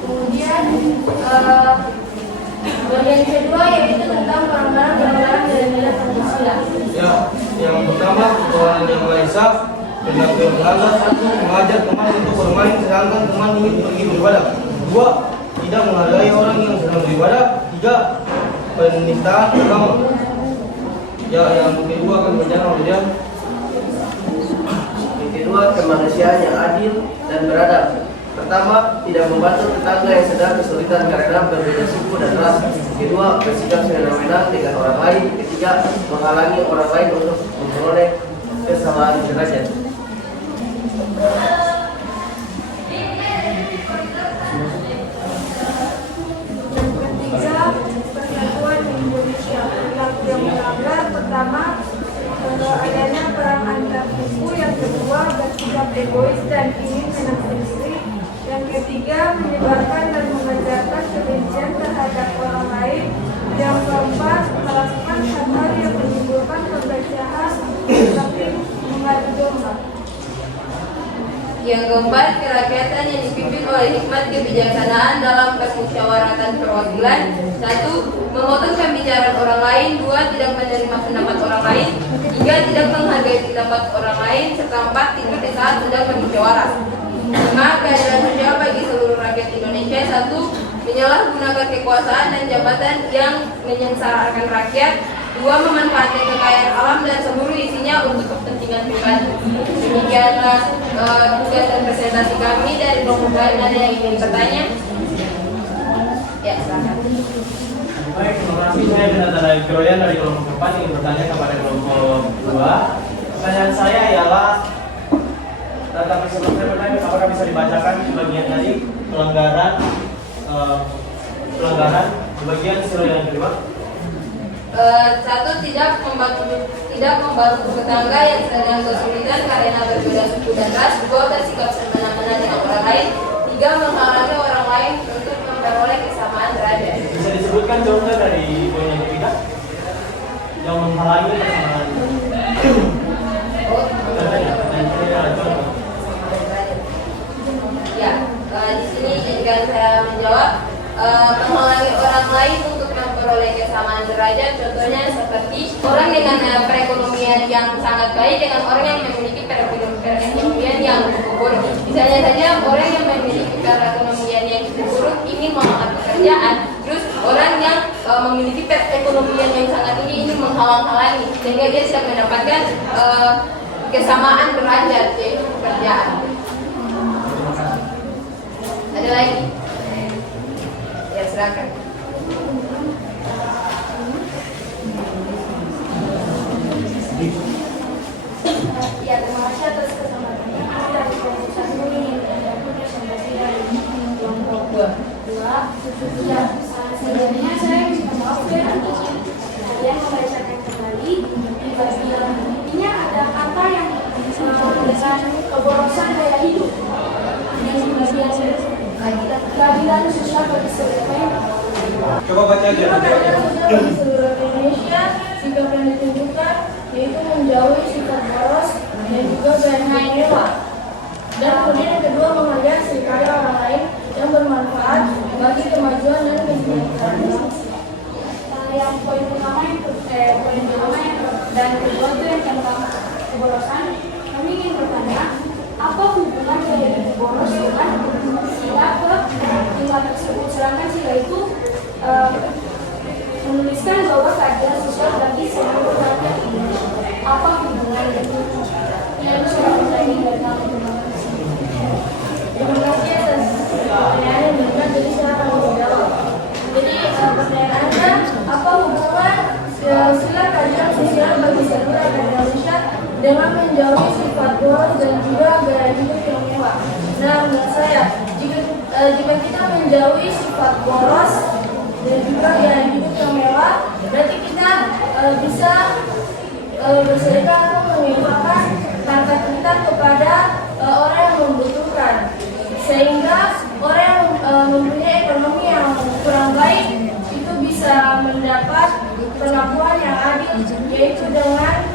Kemudian bagian kedua yaitu tentang pelanggaran dari nilai Pancasila. Ya, yang pertama Tuhan Yang Maha Esa. Tentang kebenaran: 1. Mengajak teman untuk bermain sedangkan teman ingin pergi beribadah. 2. Tidak menghargai orang yang sedang beribadah. 3. Penistaan agama. Ya, yang kedua akan berjalan oleh dia. Yang kedua, kemanusiaan yang adil dan beradab. Pertama, tidak membantu tetangga yang sedang kesulitan karena berbeda suku dan ras. Kedua, bersikap semena-mena dengan orang lain. Ketiga, menghalangi orang lain untuk memperoleh kesamaan derajat. Ketiga, persatuan Indonesia. Yang melanggar: pertama, adanya perang antar suku. Yang kedua, bersikap egois dan ingin menang sendiri. Yang ketiga, menyebarkan dan mengajarkan kebencian terhadap orang lain. Yang keempat, melakukan hal-hal yang menimbulkan perpecahan seperti mengadu domba. Yang keempat, kerakyatan yang dipimpin oleh hikmat kebijaksanaan dalam permusyawaratan perwakilan. 1. Memotong pembicaraan orang lain. 2. Tidak menerima pendapat orang lain. 3. Tidak menghargai pendapat orang lain. Serta 4. Tidak saat sedang bermusyawarah. 5. Keadilan sosial bagi seluruh rakyat Indonesia. 1. Menyalahgunakan kekuasaan dan jabatan yang menyengsarakan rakyat. 2. Memanfaatkan kekayaan alam dan seluruh isinya untuk kepentingan pribadi. Demikianlah tugas dan presentasi kami dari kelompok lain. Ada yang ingin bertanya? Ya, silakan. Baik, terima kasih. Saya Jonathan dari Kroyan dari kelompok 4 ingin bertanya kepada kelompok 2. Pertanyaan saya ialah Tapi sebelum saya bertanya, apakah bisa dibacakan di bagian tadi pelanggaran di bagian sila yang kedua? Satu, tidak membantu tetangga yang sedang kesulitan karena berbeda suku dan ras. Dua, bersikap semena-mena dengan orang lain. Tiga, menghalangi orang lain untuk memperoleh kesamaan derajat. Bisa disebutkan contoh dari poin yang ketiga yang menghalangi kesamaan. Ya, di sini izinkan saya menjawab. Menghalangi orang lain untuk memperoleh kesamaan derajat, contohnya seperti orang dengan perekonomian yang sangat baik dengan orang yang memiliki perekonomian yang cukup buruk. Misalnya saja orang yang memiliki perekonomian yang cukup buruk ingin mengangkat pekerjaan, terus orang yang memiliki perekonomian yang sangat tinggi ingin menghalang-halangi sehingga dia tidak mendapatkan kesamaan derajat yaitu pekerjaan. Ada lagi? Ya, silakan. Ya, terima kasih atas kesempatannya. Dari keputusan ini kelompok dua. Ya, sebenarnya saya minta maaf ya. Saya membacakan kembali di bagian intinya ada kata yang dengan keborosan gaya hidup. Di bagian keadilan sosial bagi seluruh Coba baca aja. keadilan sosial bagi seluruh Indonesia sikap yang ditunjukkan yaitu menjauhi sifat boros dan juga gaya mewah. Dan kemudian yang kedua menghargai hasil karya orang lain yang bermanfaat bagi kemajuan dan kesejahteraan. Yang poin pertama dan kedua itu yang tentang keborosan. Kami ingin bertanya, apa hubungan dari boros dengan sila ke tingkat tersebut? Sedangkan sila itu menuliskan bahwa keadilan sosial bagi seluruh rakyat Indonesia. Apa hubungan itu? Yang sudah bertanya dari kami. Terima kasih atas pertanyaan yang diberikan. Jadi saya akan menjawab. Jadi pertanyaan Anda, apa hubungan sila keadilan sosial bagi seluruh rakyat Indonesia dengan menjauhi sifat boros dan juga gaya hidup yang mewah? Nah, menurut saya, jika kita menjauhi sifat boros dan juga gaya hidup yang mewah, berarti kita bisa bersedekah atau menginfakkan harta kita kepada orang yang membutuhkan, sehingga orang yang mempunyai ekonomi yang kurang baik itu bisa mendapat perlakuan yang adil, yaitu dengan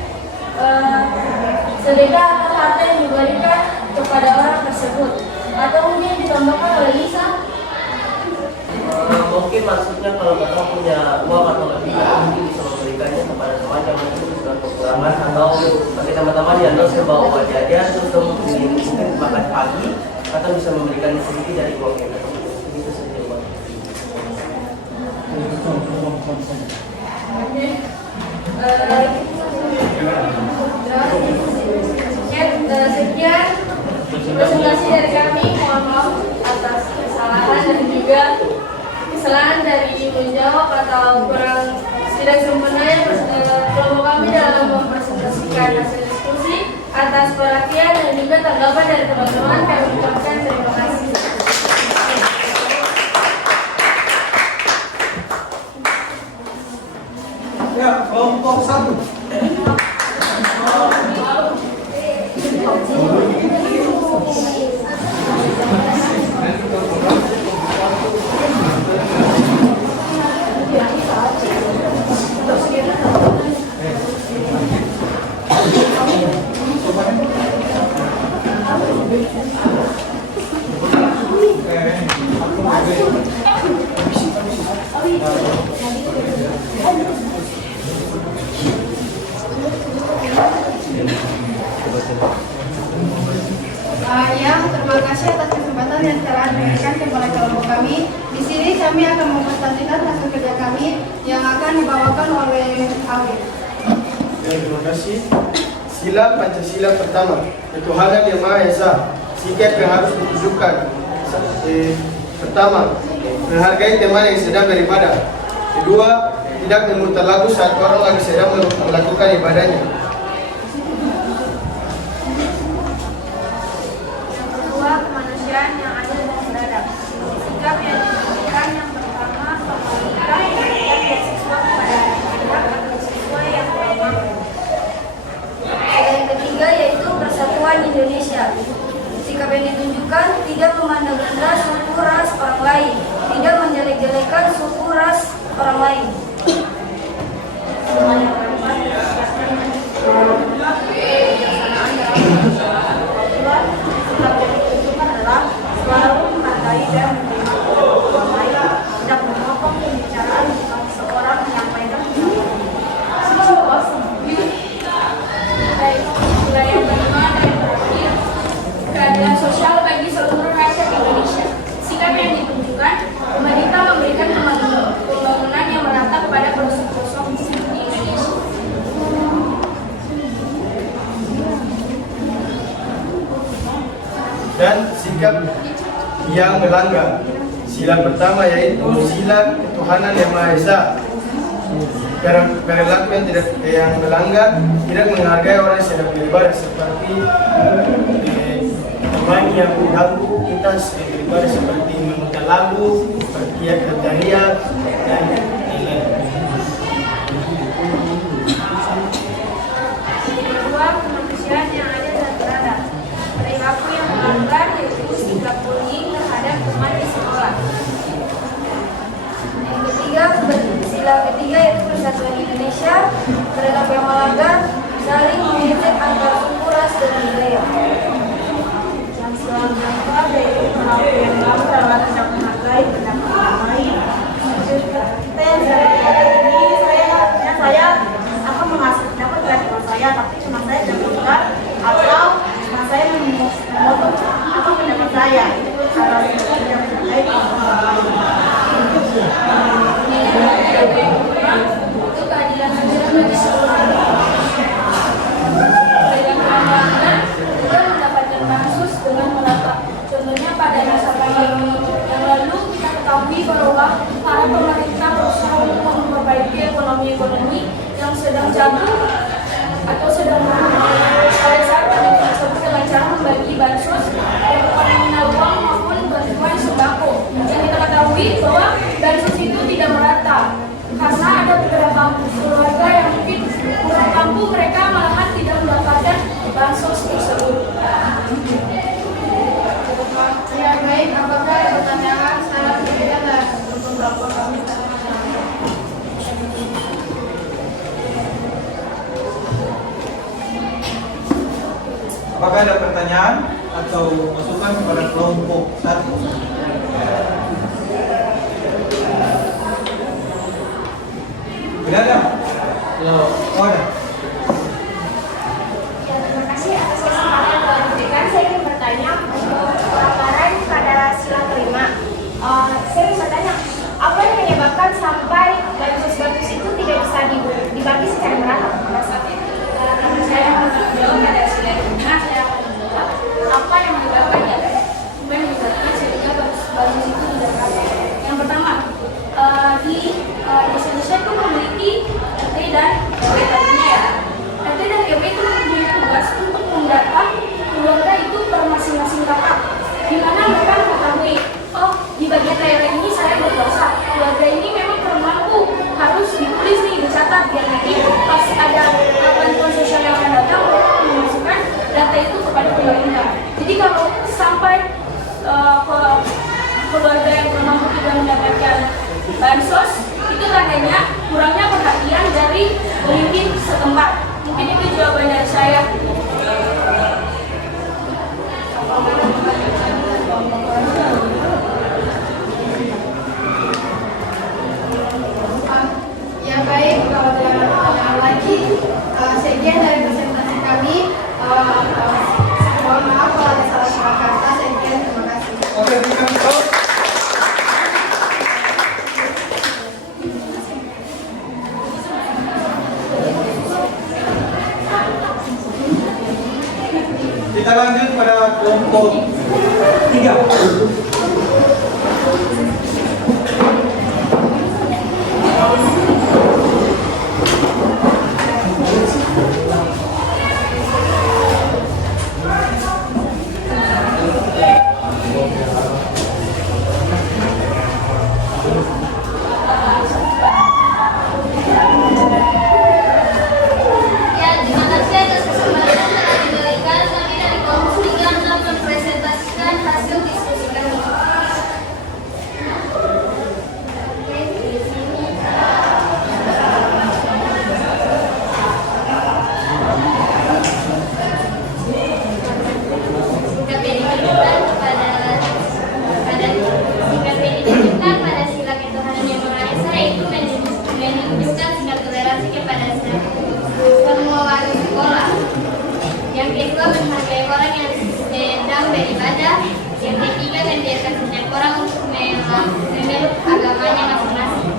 sedekah atau harta yang diberikan kepada orang tersebut. Atau mungkin ditambahkan oleh Lisa. Mungkin maksudnya kalau kita punya uang atau lebih, mungkin bisa memberikannya kepada teman yang mungkin sudah kekurangan atau bagi teman-teman yang serba uang jajan terus kemudian mungkin makan pagi atau bisa memberikan sedikit dari uangnya. Begitu saja Pak. Sekian presentasi dari kami. Mohon maaf atas kesalahan dan juga kesalahan dari menjawab atau kurang tidak sempurnanya kelompok kami dalam mempresentasikan hasil diskusi. Atas perhatian dan juga tanggapan dari teman-teman kami ucapkan terima kasih. Ya, kelompok 1. Terima kasih atas kesempatan yang telah diberikan kepada kelompok kami. Di sini kami akan mempresentasikan hasil kerja kami yang akan dibawakan oleh Awin. Terima kasih. Sila Pancasila pertama, ketuhanan yang Maha Esa. Sikap yang harus ditunjukkan. Pertama, menghargai teman yang sedang beribadah. Kedua, tidak memutar lagu saat orang lagi sedang melakukan ibadahnya. Indonesia. Sikap yang ditunjukkan tidak memandang rendah suku ras orang lain, tidak menjelek-jelekan suku ras orang lain. Yang keempat, kebijaksanaan dalam menjalankan kewajiban. Sikap yang ditunjukkan adalah selalu menghargai dan menerima orang lain, tidak memotong pembicaraan jika seseorang menyampaikan pendapat. Baik, wilayah kelima dan terakhir, keadilan sosial bagi seluruh rakyat Indonesia. Sikap yang ditunjukkan, pemerintah memberikan pembangunan yang merata kepada pelosok-pelosok di Indonesia. Dan sikap yang melanggar. Sila pertama yaitu sila ketuhanan yang Maha Esa. Perilaku yang melanggar, tidak menghargai orang yang sedang beribadah, seperti teman yang mengganggu kita sedang beribadah, seperti memutar lagu, seperti teriak dan lain-lain. Kedua, kemanusiaan yang ada dan berada. Perilaku yang melanggar yaitu sikap bullying terhadap teman di sekolah. Yang ketiga, sila ketiga yaitu persatuan Indonesia. Perilaku yang melanggar, saling mengejek antar suku, ras, dan budaya. Yang selanjutnya yaitu perilaku yang melanggar adalah tidak menghargai pendapat orang lain. Kita yang saya akan mengasih pendapat dari teman saya, tapi cuma saya tidak mendengar atau cuma saya memotong apa pendapat saya. Itu cara saya tidak menghargai pendapat orang lain. Itu keadilan sosial bagi seluruh Indonesia. Perilaku yang melanggar juga mendapatkan bansos dengan merata. Contohnya pada masa pandemi yang lalu kita ketahui bahwa para pemerintah berusaha untuk memperbaiki ekonomi yang sedang jatuh atau sedang pada saat pandemi tersebut dengan cara membagi bansos berupa nominal uang maupun bantuan sembako. Yang kita ketahui bahwa bansos itu tidak merata karena ada beberapa keluarga yang mungkin kurang mampu, mereka malahan tidak mendapatkan bansos tersebut. Ya baik, apakah ada pertanyaan? Saya berbeda dan beberapa kami. Apakah ada pertanyaan atau masukan kepada kelompok 1? Tidak ada? Oh, ada. Ya, terima kasih atas kesempatan yang telah diberikan. Saya ingin bertanya untuk pemaparan pada sila kelima. Saya bisa tanya, apa yang menyebabkan sampai bansos-bansos itu tidak bisa dibagi secara merata pada saat itu? Karena saya menjawab pada sila kelima, saya akan menjawab apa yang menyebabkannya. Sehingga bansos itu tidak merata. Yang pertama, di Indonesia itu memiliki RT dan RW tadinya ya. RT dan RW itu mempunyai tugas untuk mendata keluarga itu per masing-masing kakak. Di mana mereka mengetahui, oh di bagian daerah ini saya berdosa, keluarga ini memang kurang mampu, harus ditulis nih, dicatat biar nanti pas ada bantuan sosial yang akan datang, memasukkan data itu kepada pemerintah. Jadi kalau sampai keluarga yang kurang mampu tidak mendapatkan bansos, itu tandanya kurangnya perhatian dari pemimpin setempat. Mungkin itu jawaban dari saya. Ya baik, kalau tidak ada pertanyaan lagi, sekian dari presentasi kami. Mohon maaf kalau ada salah kata. Sekian, terima kasih. Oke, terima kasih. Kita lanjut pada kelompok 3. Ya, terima kasih atas kesempatan yang telah diberikan. Kami dari kelompok 3 orang beribadah, yang ketiga membiarkan setiap orang untuk memeluk agamanya masing-masing.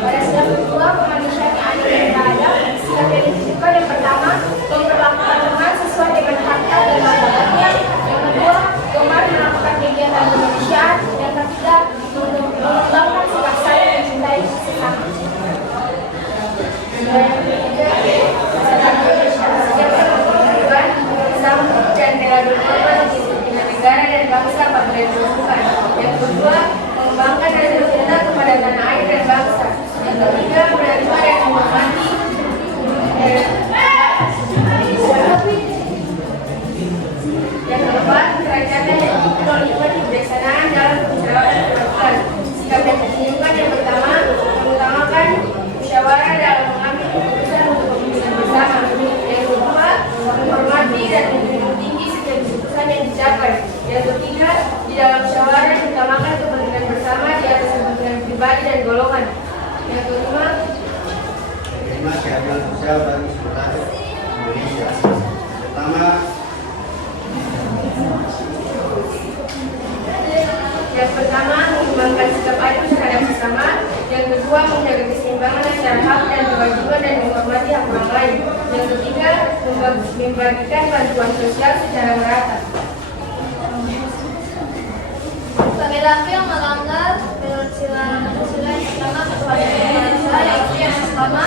Pada sikap kedua, kemanusiaan yang adil dan beradab. Sikap yang ditujukan yang pertama, memperlakukan teman sesuai dengan harta dan martabatnya. Yang kedua, gemar melakukan kegiatan kemanusiaan. Yang ketiga, mengembangkan sikap saling mencintai sesama. Yang ketiga, sikap yang memperlakukan bersama dan bela berkorban dengan negara dan bangsa pada Tuhan. Yang kedua, mengembangkan rasa cinta kepada tanah air dan bangsa. Yang ketiga, menerima dan menghormati yang keempat, kerajaan dan keterlibatan kebijaksanaan dalam musyawarah dan perwakilan. Sikap yang ditunjukkan yang pertama, mengutamakan musyawarah dalam mengambil keputusan untuk kepentingan bersama. Yang kedua, menghormati dan menjunjung tinggi setiap keputusan yang dicapai. Yang ketiga, di dalam musyawarah diutamakan kepentingan bersama di atas kepentingan pribadi dan golongan. Yang kelima, menerima keadilan sosial bagi seluruh Indonesia. Pertama, mengembangkan sikap adil terhadap sesama. Yang kedua, menjaga keseimbangan antara hak dan kewajiban dan menghormati hak orang lain. Yang ketiga, membagikan bantuan sosial secara merata. Laki-laki yang melanggar sila yang pertama kepada bangsa, yaitu yang pertama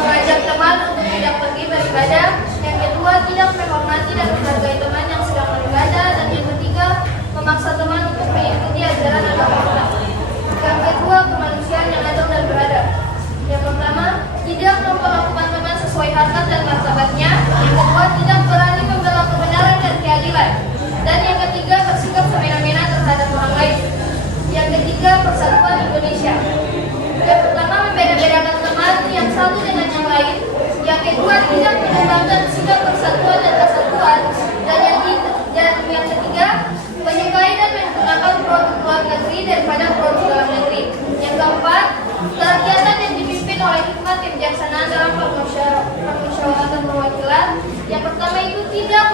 mengajak teman untuk tidak pergi beribadah, yang kedua tidak menghormati dan menghargai teman yang sedang beribadah, dan yang ketiga memaksa teman untuk mengikuti ajaran agama kita. Yang kedua, kemanusiaan yang adil dan beradab. Yang pertama, tidak memperlakukan teman sesuai harkat dan martabatnya. Yang kedua, tidak berani membela kebenaran dan keadilan. Dan yang ketiga, bersikap semena-mena terhadap orang lain. Yang ketiga, persatuan Indonesia. Yang pertama, membeda-bedakan teman yang satu dengan yang lain. Yang kedua, tidak menembangkan sikap persatuan dan kesatuan. Dan yang ketiga, menyukai dan menggunakan produk luar negeri daripada produk dalam negeri. Yang keempat, kegiatan yang dipimpin oleh hikmat kebijaksanaan dalam permusyawaratan perwakilan. Yang pertama itu tidak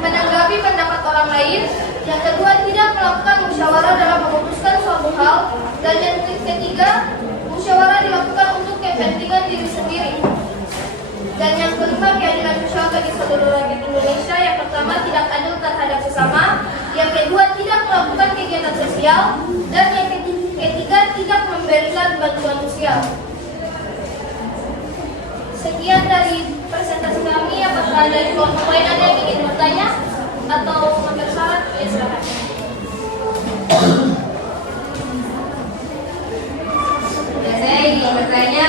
menanggapi pendapat orang lain. Yang kedua, tidak melakukan musyawarah dalam memutuskan suatu hal. Dan yang ketiga, musyawarah dilakukan untuk kepentingan diri sendiri. Dan yang kelima, keadilan sosial bagi seluruh rakyat Indonesia. Yang pertama, tidak adil terhadap sesama. Yang kedua, tidak melakukan kegiatan sosial. Dan yang ketiga, tidak memberikan bantuan sosial. Sekian dari presentasi kami. Apakah dari kelompok lain ada yang ingin bertanya atau mengambil saran? Ya, silakan. Ya, saya ingin bertanya.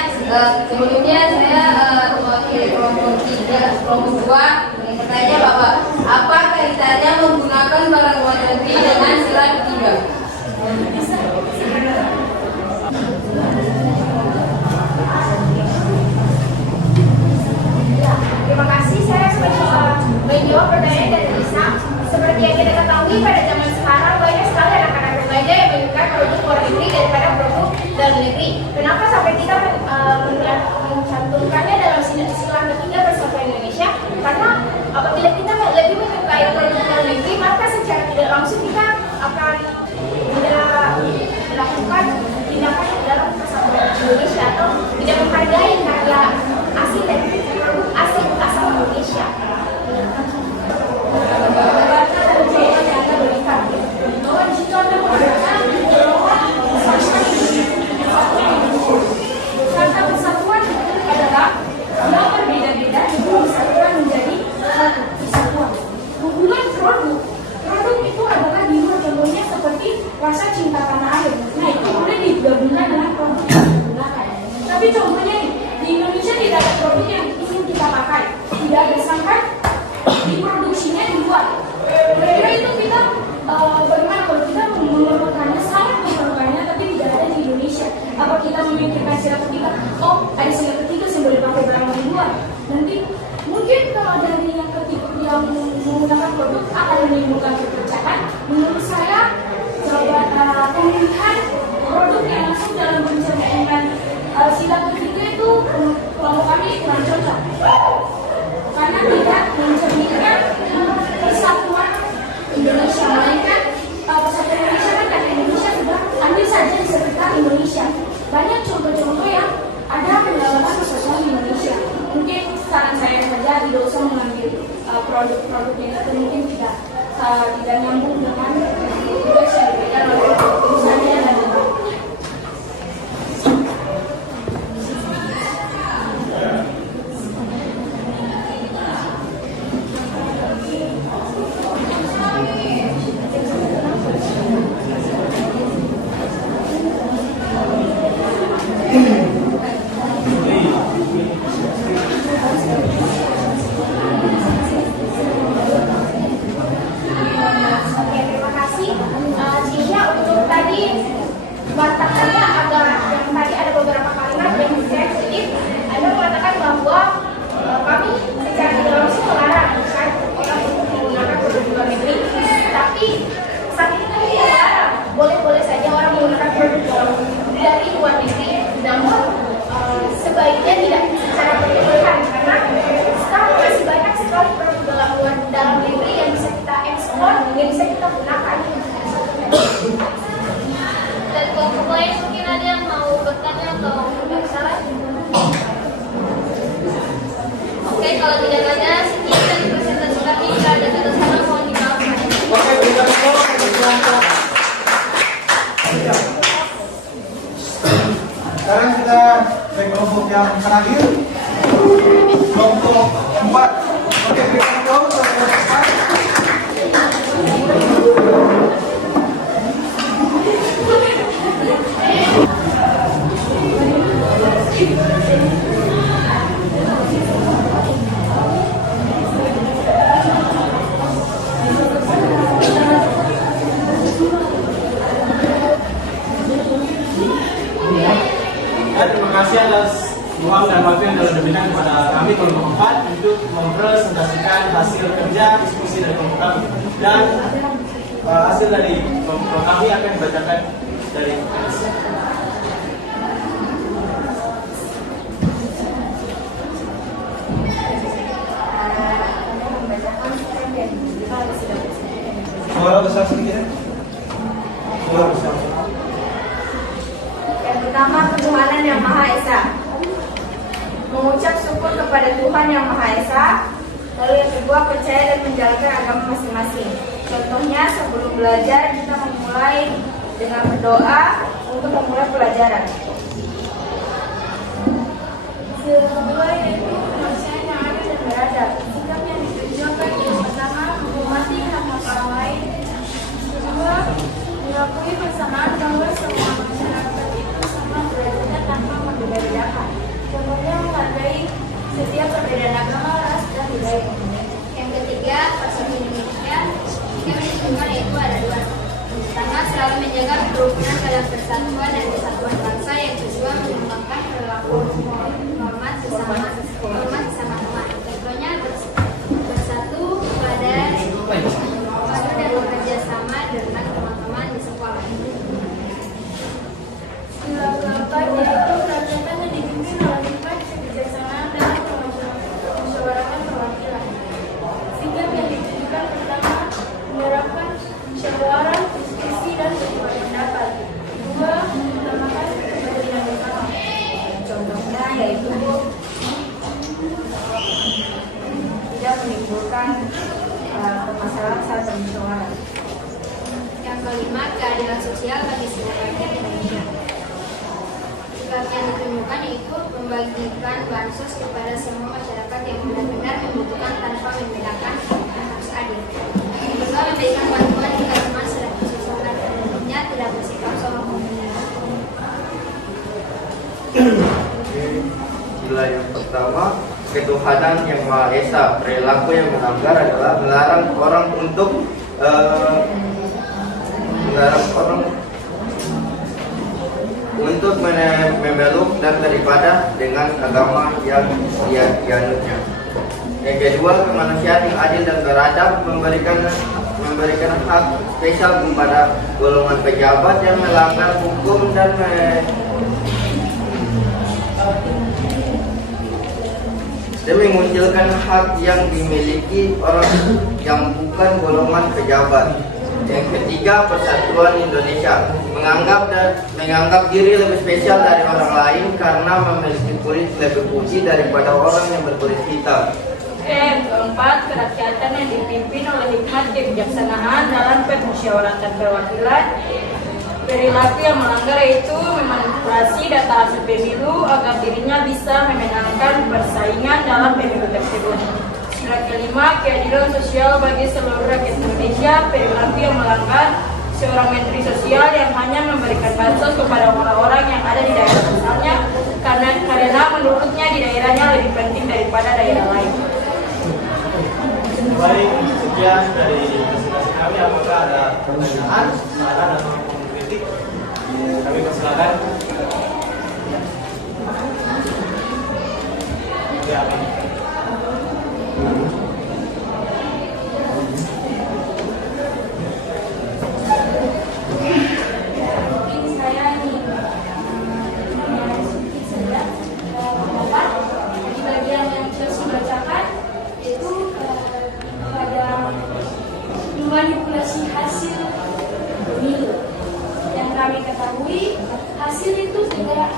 Sebelumnya saya mewakili kelompok 2 ingin bertanya Bapak, apa kaitannya menggunakan barang luar negeri dengan sila ketiga? Terima kasih, saya menjawab pertanyaan dari Lisa. Seperti yang kita ketahui, pada zaman sekarang banyak sekali anak-anak remaja yang menyukai produk luar negeri daripada produk dalam negeri. Kenapa sampai kita mencantumkannya dalam sila ketiga persatuan Indonesia? Karena apabila kita lebih menyukai produk luar negeri, maka secara tidak langsung kita akan melakukan tindakan dalam persatuan Indonesia atau tidak menghargai karya asli dan produk asli asal Indonesia. Bahwa di situ ada mengatakan kata persatuan adalah yang berbeda-beda disatukan menjadi satu. produk-produknya itu mungkin tidak nyambung dengan tugas yang diberikan oleh perusahaannya dan juga. Oke, terima kasih. Sisnya untuk tadi batasannya agak yang tadi ada beberapa kalimat yang sensitif. Ada mengatakan bahwa kami secara tidak langsung melarang terkait orang untuk menggunakan produk luar negeri. Tapi saat ini kami tidak melarang. Boleh-boleh saja orang menggunakan produk dari luar negeri, namun sebaiknya tidak secara berlebihan karena sekarang masih banyak sekali produk dalam negeri yang bisa kita ekspor, yang bisa kita gunakan. Dan kelompok lain mungkin ada yang mau bertanya atau berbicara. Oke, kalau tidak ada, sekian dari presentasi kami. Jika ada kata salah, mohon dimaafkan. Oke, berikan tepuk untuk kelompok. Sekarang kita ke kelompok yang terakhir, kelompok 4. Oke, berikan tepuk untuk kelompok 4. Terima kasih atas ruang dan waktu yang telah diberikan kepada kami kelompok 4 untuk mempresentasikan hasil kerja diskusi dari kelompok kami, dan hasil dari kelompok kami akan dibacakan dari Anis. Suara besar sedikit. Suara besar. Yang pertama, ketuhanan yang Maha Esa. Mengucap syukur kepada Tuhan yang Maha Esa. Lalu yang kedua, percaya dan menjalankan agama masing-masing. Contohnya, sebelum belajar kita memulai dengan berdoa untuk memulai pelajaran. Yang kedua yaitu kemanusiaan yang adil dan beradab. Sikap yang ditunjukkan yang pertama, menghormati hak orang lain. Kedua, mengakui bersamaan bahwa semua masyarakat itu sama beragama tanpa membeda-bedakan. Contohnya menghargai setiap perbedaan agama, ras, dan budaya. Yang ketiga, Persatuan Indonesia. Sikap yang ditunjukkan yaitu ada dua. Pertama, selalu menjaga kerukunan dalam persatuan dan kesatuan bangsa. Yang kedua, mengembangkan perilaku hormat sesama teman. Contohnya bersatu pada dan bekerja sama dengan teman-teman di sekolah. Yang keempat yaitu kerajaan yang dipimpin oleh sifat kebijaksanaan dan musyawaratan perwakilan. Sikap yang ditunjukkan pertama, menerapkan musyawarah, diskusi, dan bertukar pendapat. Dua, mengutamakan kepentingan bersama. Contohnya yaitu tidak menimbulkan permasalahan saat bermusyawarah. Yang kelima, keadilan sosial bagi seluruh rakyat Indonesia. Sikap yang ditunjukkan yaitu membagikan bansos kepada semua masyarakat yang benar-benar membutuhkan tanpa membedakan dan harus adil. Juga memberikan bantuan jika teman sedang kesusahan dan tentunya tidak bersikap soal komunitas. Sila yang pertama, ketuhanan yang Maha Esa. Perilaku yang melanggar adalah melarang orang untuk memeluk dan beribadah dengan agama yang dianutnya. Yang kedua, kemanusiaan yang adil dan beradab, memberikan hak spesial kepada golongan pejabat yang melanggar hukum dan mengunculkan hak yang dimiliki orang yang bukan golongan pejabat. Yang ketiga, persatuan Indonesia, menganggap diri lebih spesial dari orang lain karena memiliki kulit lebih putih daripada orang yang berkulit hitam. Yang keempat, kerakyatan yang dipimpin oleh hikmat kebijaksanaan dalam permusyawaratan perwakilan. Perilaku yang melanggar yaitu memanipulasi data hasil pemilu agar dirinya bisa memenangkan persaingan dalam pemilu tersebut. Surat kelima, keadilan sosial bagi seluruh rakyat Indonesia. Perilaku yang melanggar seorang menteri sosial yang hanya memberikan bansos kepada orang-orang yang ada di daerah asalnya karena menurutnya di daerahnya lebih penting daripada daerah lain. Baik, sekian dari presentasi kami. Apakah ada pertanyaan, saran atau kritik? Kami persilakan. Ya, Mungkin saya nih sedikit saja pendapat di bagian yang Chelsea bacakan itu pada memanipulasi hasil pemilu. Yang kami ketahui hasil itu tidak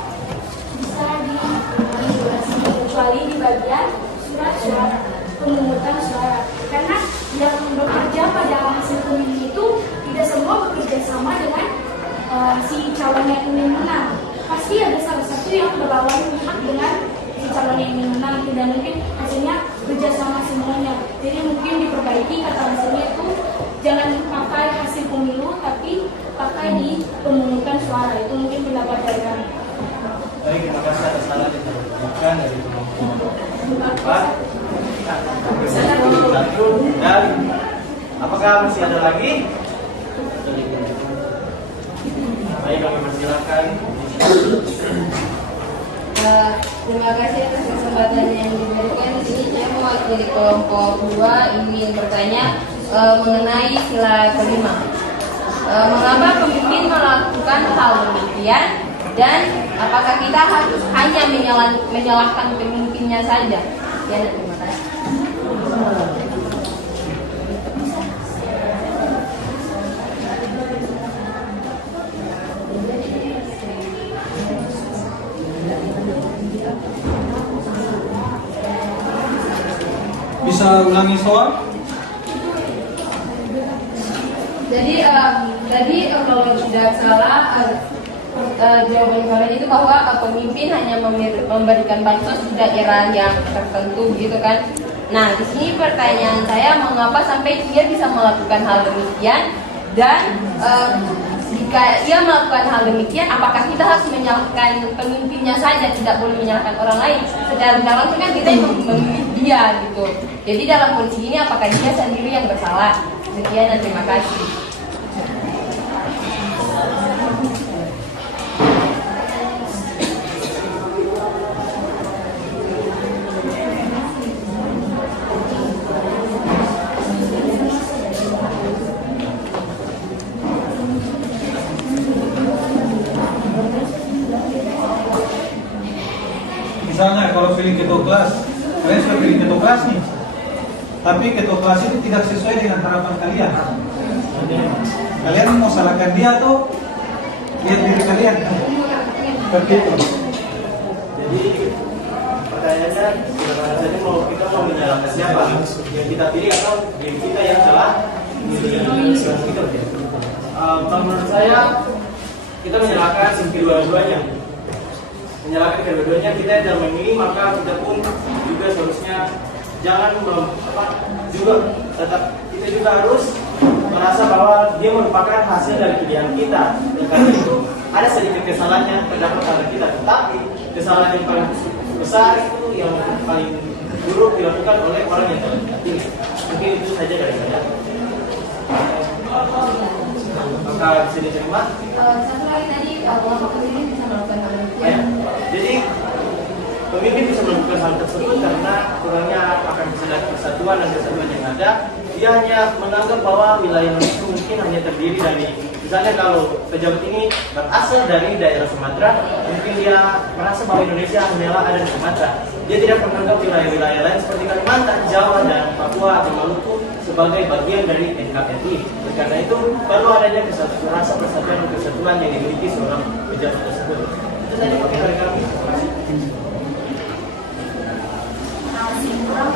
bisa dimanipulasi kecuali di bagian surat suara pemungutan suara, karena yang bekerja pada hasil pemilu itu tidak semua bekerja sama dengan si calon yang ingin menang. Pasti ada salah satu yang berlawan pihak dengan si calon yang ingin menang, tidak mungkin hasilnya kerjasama semuanya. Jadi mungkin diperbaiki kata hasilnya itu jangan pakai hasil pemilu tapi pakai di pemungutan suara. Itu mungkin pendapat dari kami. baik, terima kasih atas saran yang diberikan dari teman-teman. Dan apakah masih ada lagi? Baik, kami persilakan. Terima kasih atas kesempatan yang diberikan. Di sini saya mewakili kelompok 2 ingin bertanya mengenai sila kelima. Mengapa pemimpin melakukan hal demikian dan apakah kita harus hanya menyalahkan pemimpinnya saja? Ya, terima kasih. Bisa ulangi soal? Jadi kalau tidak salah jawaban kalian itu bahwa pemimpin hanya memberikan bansos di daerah yang tertentu gitu kan. Nah, di sini pertanyaan saya, mengapa sampai dia bisa melakukan hal demikian dan jika ia melakukan hal demikian, apakah kita harus menyalahkan pemimpinnya saja, tidak boleh menyalahkan orang lain? Secara tidak langsung kan kita yang memilih dia gitu. Jadi dalam kondisi ini apakah dia sendiri yang bersalah? Sekian dan terima kasih. Misalnya kalau pilih ketua kelas, kalian sudah pilih ketua kelas nih, tapi ketua kelas itu tidak sesuai dengan harapan kalian. Kalian mau salahkan dia atau lihat diri kalian? Seperti itu. Jadi pertanyaannya, jadi kita mau menyalahkan siapa? Yang kita pilih atau diri kita yang salah? Menurut saya kita menyalahkan kedua-duanya. Menyalahkan kedua-duanya, kita tidak memilih, maka kita pun juga seharusnya jangan kita juga harus merasa bahwa dia merupakan hasil dari pilihan kita. Dan karena itu ada sedikit kesalahannya terdapat pada kita, tetapi kesalahan yang paling besar itu yang paling buruk dilakukan oleh orang yang telah dipilih. Mungkin itu saja dari saya. Maka bisa diterima. Satu lagi tadi, kalau pemimpin bisa melakukan hal demikian. Jadi pemimpin bisa melakukan hal tersebut karena kurangnya akan kesadaran persatuan dan kesatuan yang ada. Dia hanya menganggap bahwa wilayah itu mungkin hanya terdiri dari, misalnya kalau pejabat ini berasal dari daerah Sumatera, mungkin dia merasa bahwa Indonesia hanyalah ada di Sumatera. Dia tidak menganggap wilayah-wilayah lain seperti Kalimantan, Jawa, dan Papua atau Maluku sebagai bagian dari NKRI. Karena itu perlu adanya rasa persatuan dan kesatuan yang dimiliki seorang pejabat tersebut. Itu saja mungkin dari kami. Masih kurang.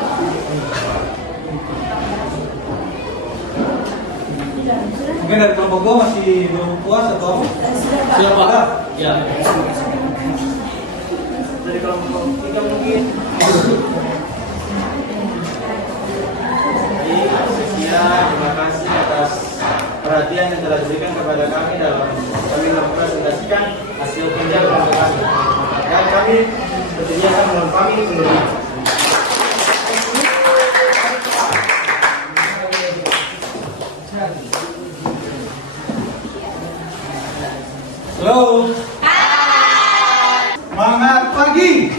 Mungkin dari kelompok gua masih belum puas atau Sudah Pak. sudah? Ya. Dari kelompok 3 mungkin. Terima kasih atas perhatian yang telah diberikan kepada kami dalam kami mempresentasikan hasil kerja kelompok kami. Dan kami bersedia akan melengkapi seluruhnya. Halo. Semangat pagi.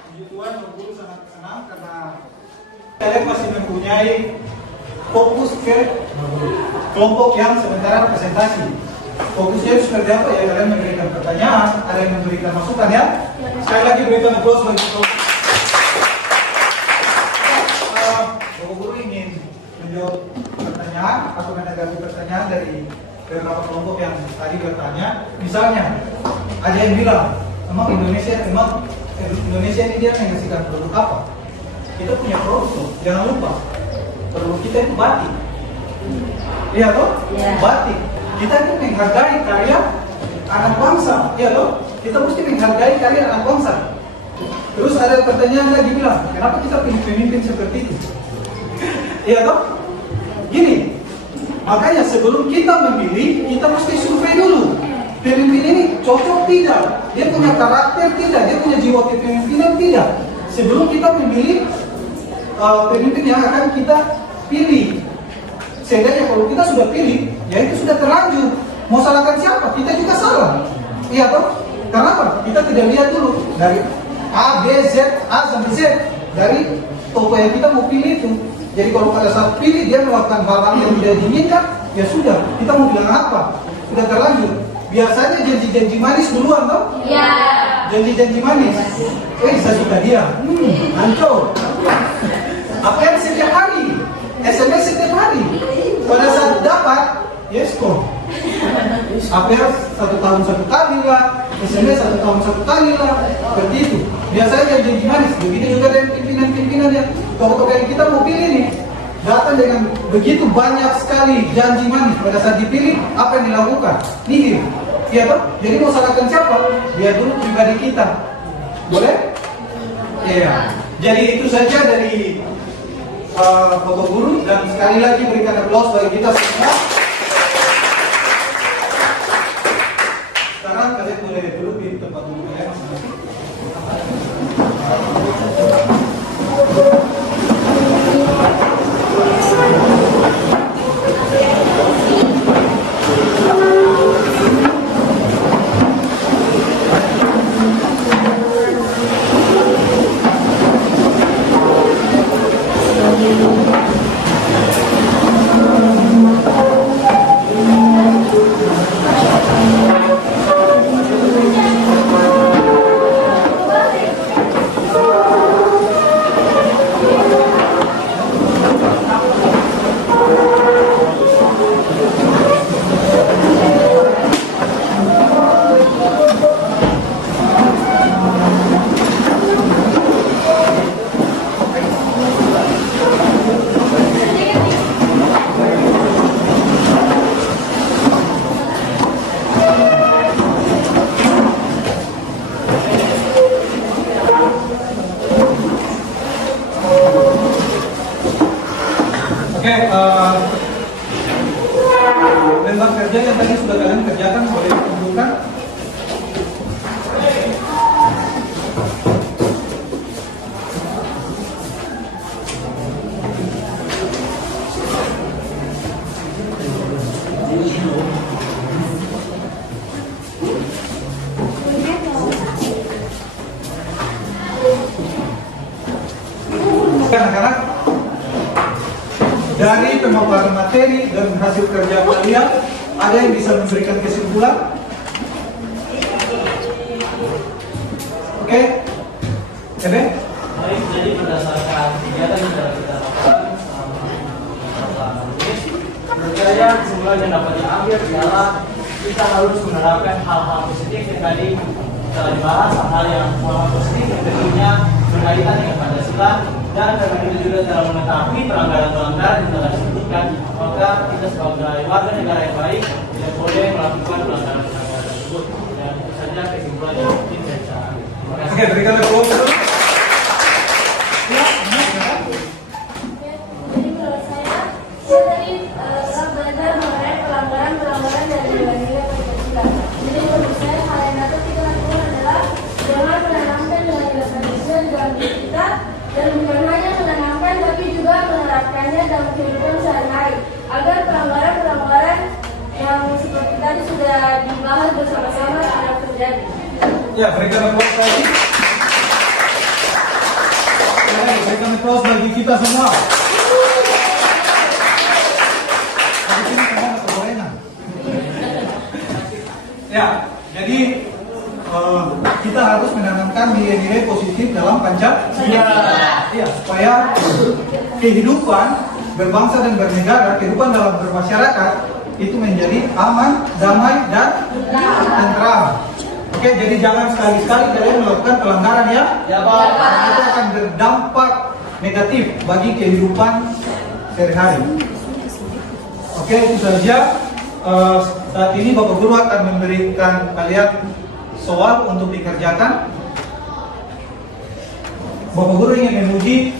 Puji Tuhan, guru sangat senang karena kalian masih mempunyai fokus ke kelompok yang sementara presentasi. Fokusnya itu seperti apa ya? Kalian memberikan pertanyaan, ada yang memberikan masukan ya. Sekali lagi berikan aplaus bagi kelompok. Bapak guru ingin menjawab pertanyaan atau menanggapi pertanyaan dari beberapa kelompok yang tadi bertanya. Misalnya, ada yang bilang, emang Indonesia ini dia menghasilkan produk apa? Kita punya produk, jangan lupa produk kita itu batik. Iya toh? Batik. Kita itu menghargai karya anak bangsa, iya toh? Kita mesti menghargai karya anak bangsa. Terus ada pertanyaan lagi bilang, kenapa kita pilih pemimpin seperti itu? Iya toh? Gini, makanya sebelum kita memilih, kita mesti survei dulu. Pemimpin ini cocok tidak? Dia punya karakter tidak? Dia punya jiwa kepemimpinan tidak? Sebelum kita memilih pemimpin yang akan kita pilih. Sehingga kalau kita sudah pilih, ya itu sudah terlanjur. Mau salahkan siapa? Kita juga salah. Iya toh? Kenapa? Kita tidak lihat dulu dari A, B, Z, A sampai Z dari tokoh yang kita mau pilih itu. Jadi kalau pada saat pilih dia melakukan hal-hal yang tidak diinginkan, ya sudah, kita mau bilang apa? Sudah terlanjur. Biasanya janji-janji manis duluan toh? Iya. Janji-janji manis. Saya suka dia. Hancur. Apa yang setiap hari? SMS setiap hari. Pada saat dapat, yes kok. APR 1 tahun 1 kali lah, SMS 1 tahun 1 kali lah, seperti itu. Biasanya janji manis. Begitu juga dengan pimpinan-pimpinan yang tokoh-tokoh yang kita mau pilih nih, datang dengan begitu banyak sekali janji manis. Pada saat dipilih, apa yang dilakukan? Nihil. Iya toh? Jadi mau salahkan siapa? Biar dulu pribadi kita. Boleh? Iya. Jadi itu saja dari Bapak Guru, dan sekali lagi berikan aplaus bagi kita semua. Sekarang kalian boleh duduk di tempat duduk ya masing-masing. Memang kerja yang tadi sudah kalian kerjakan boleh ditentukan. Anak-anak, dari pemaparan materi dan hasil kerja kalian, ada yang bisa memberikan kesimpulan? Oke? Ebe? Baik, jadi berdasarkan kegiatan yang telah kita lakukan selama berkiranya kesimpulan yang dapat diambil adalah kita harus menerapkan hal-hal positif yang tadi telah dibahas, hal-hal yang positif yang tentunya berkaitan dengan Pancasila, Dan karena kita juga telah mengetahui pelanggaran-pelanggaran yang telah disebutkan, maka kita sebagai warga negara yang baik tidak boleh melakukan pelanggaran-pelanggaran tersebut. Dan itu saja kesimpulan yang mungkin saya sampaikan. Terima kasih. Oke, berikan aplaus dulu. Jadi menurut saya tadi telah belajar mengenai pelanggaran-pelanggaran dari nilai-nilai Pancasila. Jadi menurut saya hal yang dapat kita lakukan adalah jangan menanamkan nilai-nilai Pancasila di dalam diri kita, dan bukan hanya menanamkan tapi juga menerapkannya dalam kehidupan sehari-hari agar pelanggaran-pelanggaran yang seperti tadi sudah dibahas bersama-sama tidak terjadi. Ya, berikan aplaus lagi. Ya, berikan aplaus bagi kita semua. Habis ini kamu nggak kegorengan. Ya, jadi kita harus menanamkan nilai-nilai positif dalam Pancasila. Ya, supaya kehidupan berbangsa dan bernegara, kehidupan dalam bermasyarakat itu menjadi aman, damai, dan tentram. Oke, jadi jangan sekali-sekali kalian melakukan pelanggaran ya. Ya, Pak. Itu akan berdampak negatif bagi kehidupan sehari-hari. Oke, itu saja. Saat ini Bapak Guru akan memberikan kalian soal untuk dikerjakan. Bapak Guru ingin menguji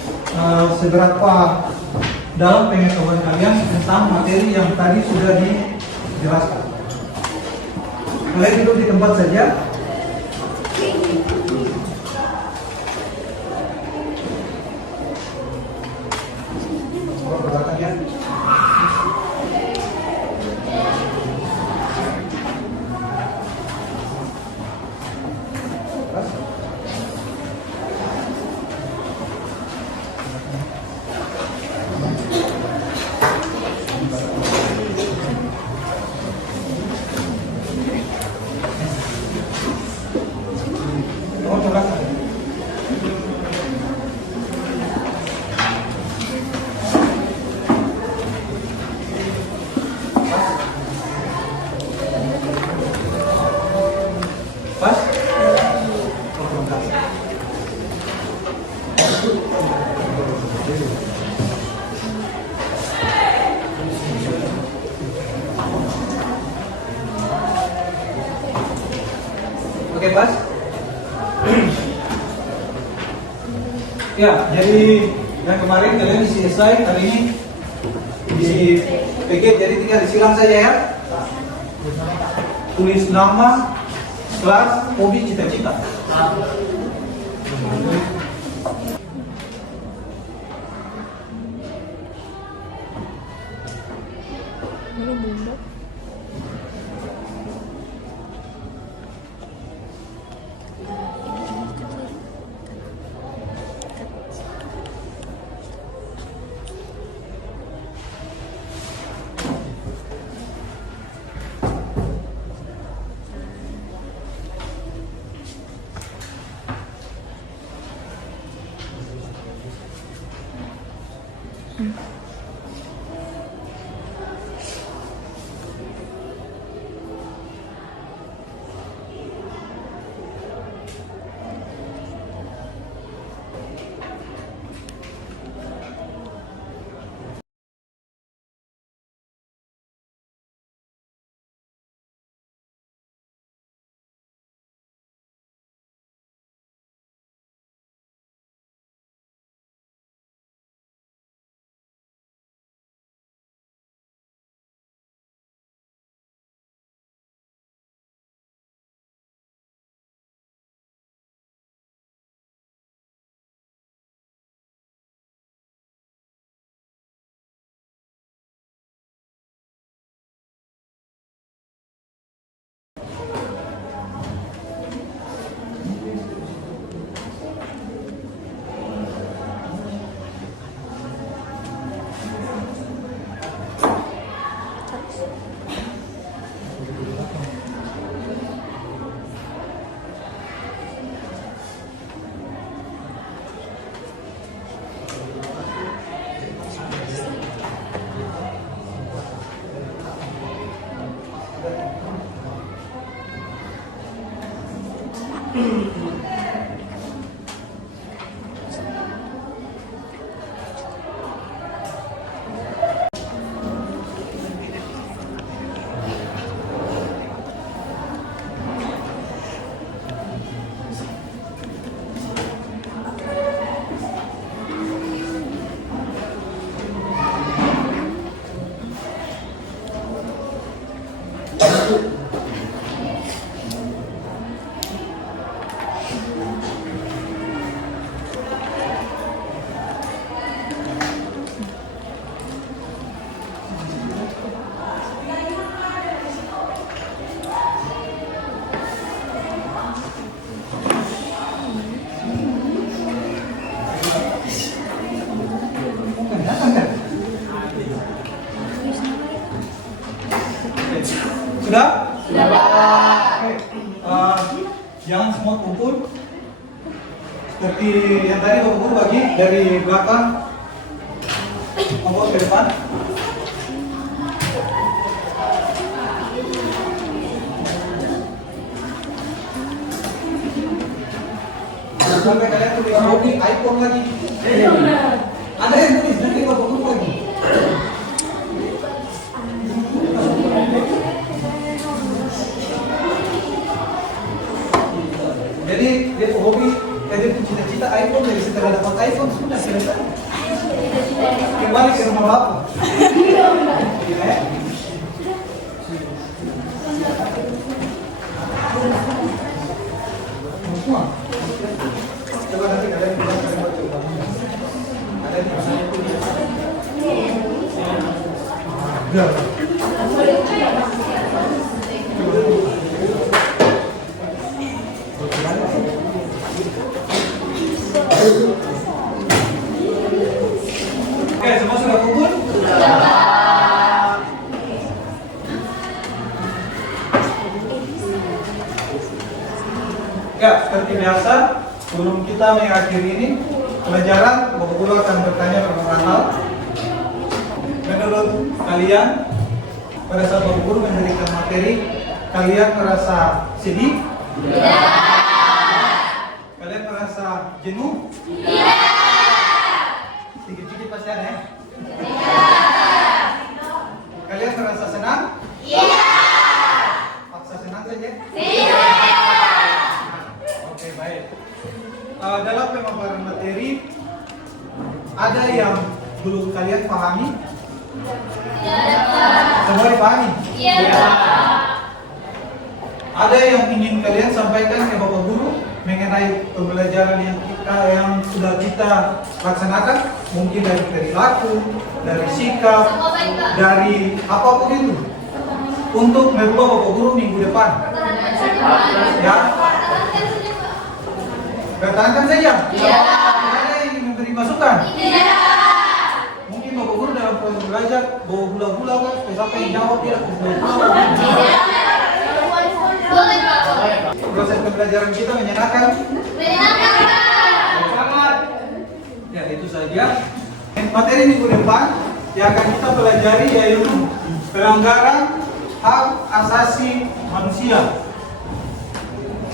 seberapa dalam pengetahuan kalian tentang materi yang tadi sudah dijelaskan. Kalian duduk di tempat saja. Ya. Pas? Oke, pas? Ya, jadi yang kemarin kalian isi esai, hari ini di PG, jadi tinggal disilang saja ya. Tulis nama, kelas, hobi, cita-cita. seperti yang tadi Bapak Guru bagi dari belakang membawa ke depan. Sampai kalian tulis hobi iPhone lagi. Ada yang tulis nanti Bapak Guru lagi. Jadi dia hobi, dia punya cita-cita iPhone, jadi setelah dapat iPhone sudah selesai. Kembali ke rumah Bapak. Coba nanti kalian bilang kalian coba. Ada yang bisa Oke, semua sudah kumpul? Ya, seperti biasa, sebelum kita mengakhiri ini pelajaran, Bapak Guru akan bertanya beberapa hal. Menurut kalian, pada saat Bapak Guru memberikan materi, kalian merasa sedih? Tidak. Kalian merasa jenuh? Tidak. Sedikit-sedikit pasti ada ya? Tidak. Kalian merasa senang? Iya. Paksa senang saja? Tidak. Oke, baik. Dalam pemaparan materi, ada yang belum kalian pahami? Tidak. Semua dipahami? Iya. Ada yang ingin kalian sampaikan ke Bapak Guru mengenai pembelajaran yang sudah kita laksanakan, mungkin dari perilaku, dari sikap, dari apapun itu, untuk merubah Bapak Guru minggu depan. Ya, pertahankan saja. Ada yang ingin memberi masukan? Mungkin Bapak Guru dalam proses belajar bawa gula-gula kan, sampai jawab tidak. Proses pembelajaran kita menyenangkan? Menyenangkan. Ya, itu saja. Materi minggu depan yang akan kita pelajari yaitu pelanggaran hak asasi manusia.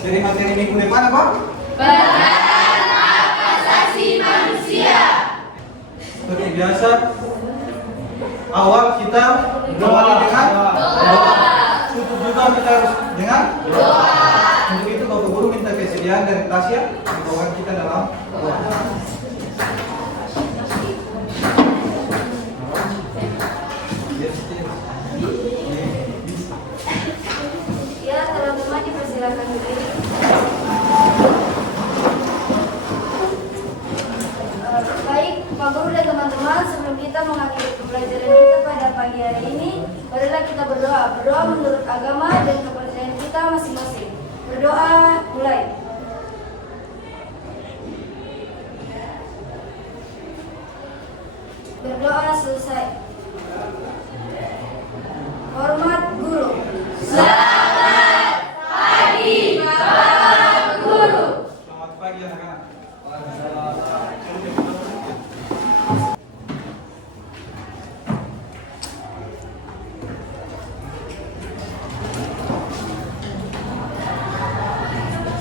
Jadi materi minggu depan apa? Pelanggaran hak asasi manusia. Seperti biasa, awal kita awali dengan doa. Tutup juga kita harus dengan doa. Untuk itu Bapak Guru minta kesediaan dari Tasya membawa kita dalam doa. Ya, teman-teman dipersilakan berdiri. Baik, Pak Guru dan teman-teman, sebelum kita mengakhiri pembelajaran kita pada pagi hari ini, marilah kita berdoa. Berdoa menurut agama dan kepercayaan kita masing-masing. Berdoa, mulai. Berdoa selesai. Hormat Guru. Selamat pagi, Bapak Guru. Selamat pagi anak-anak.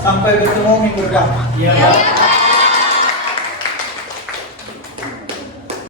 Sampai bertemu minggu depan. Ya.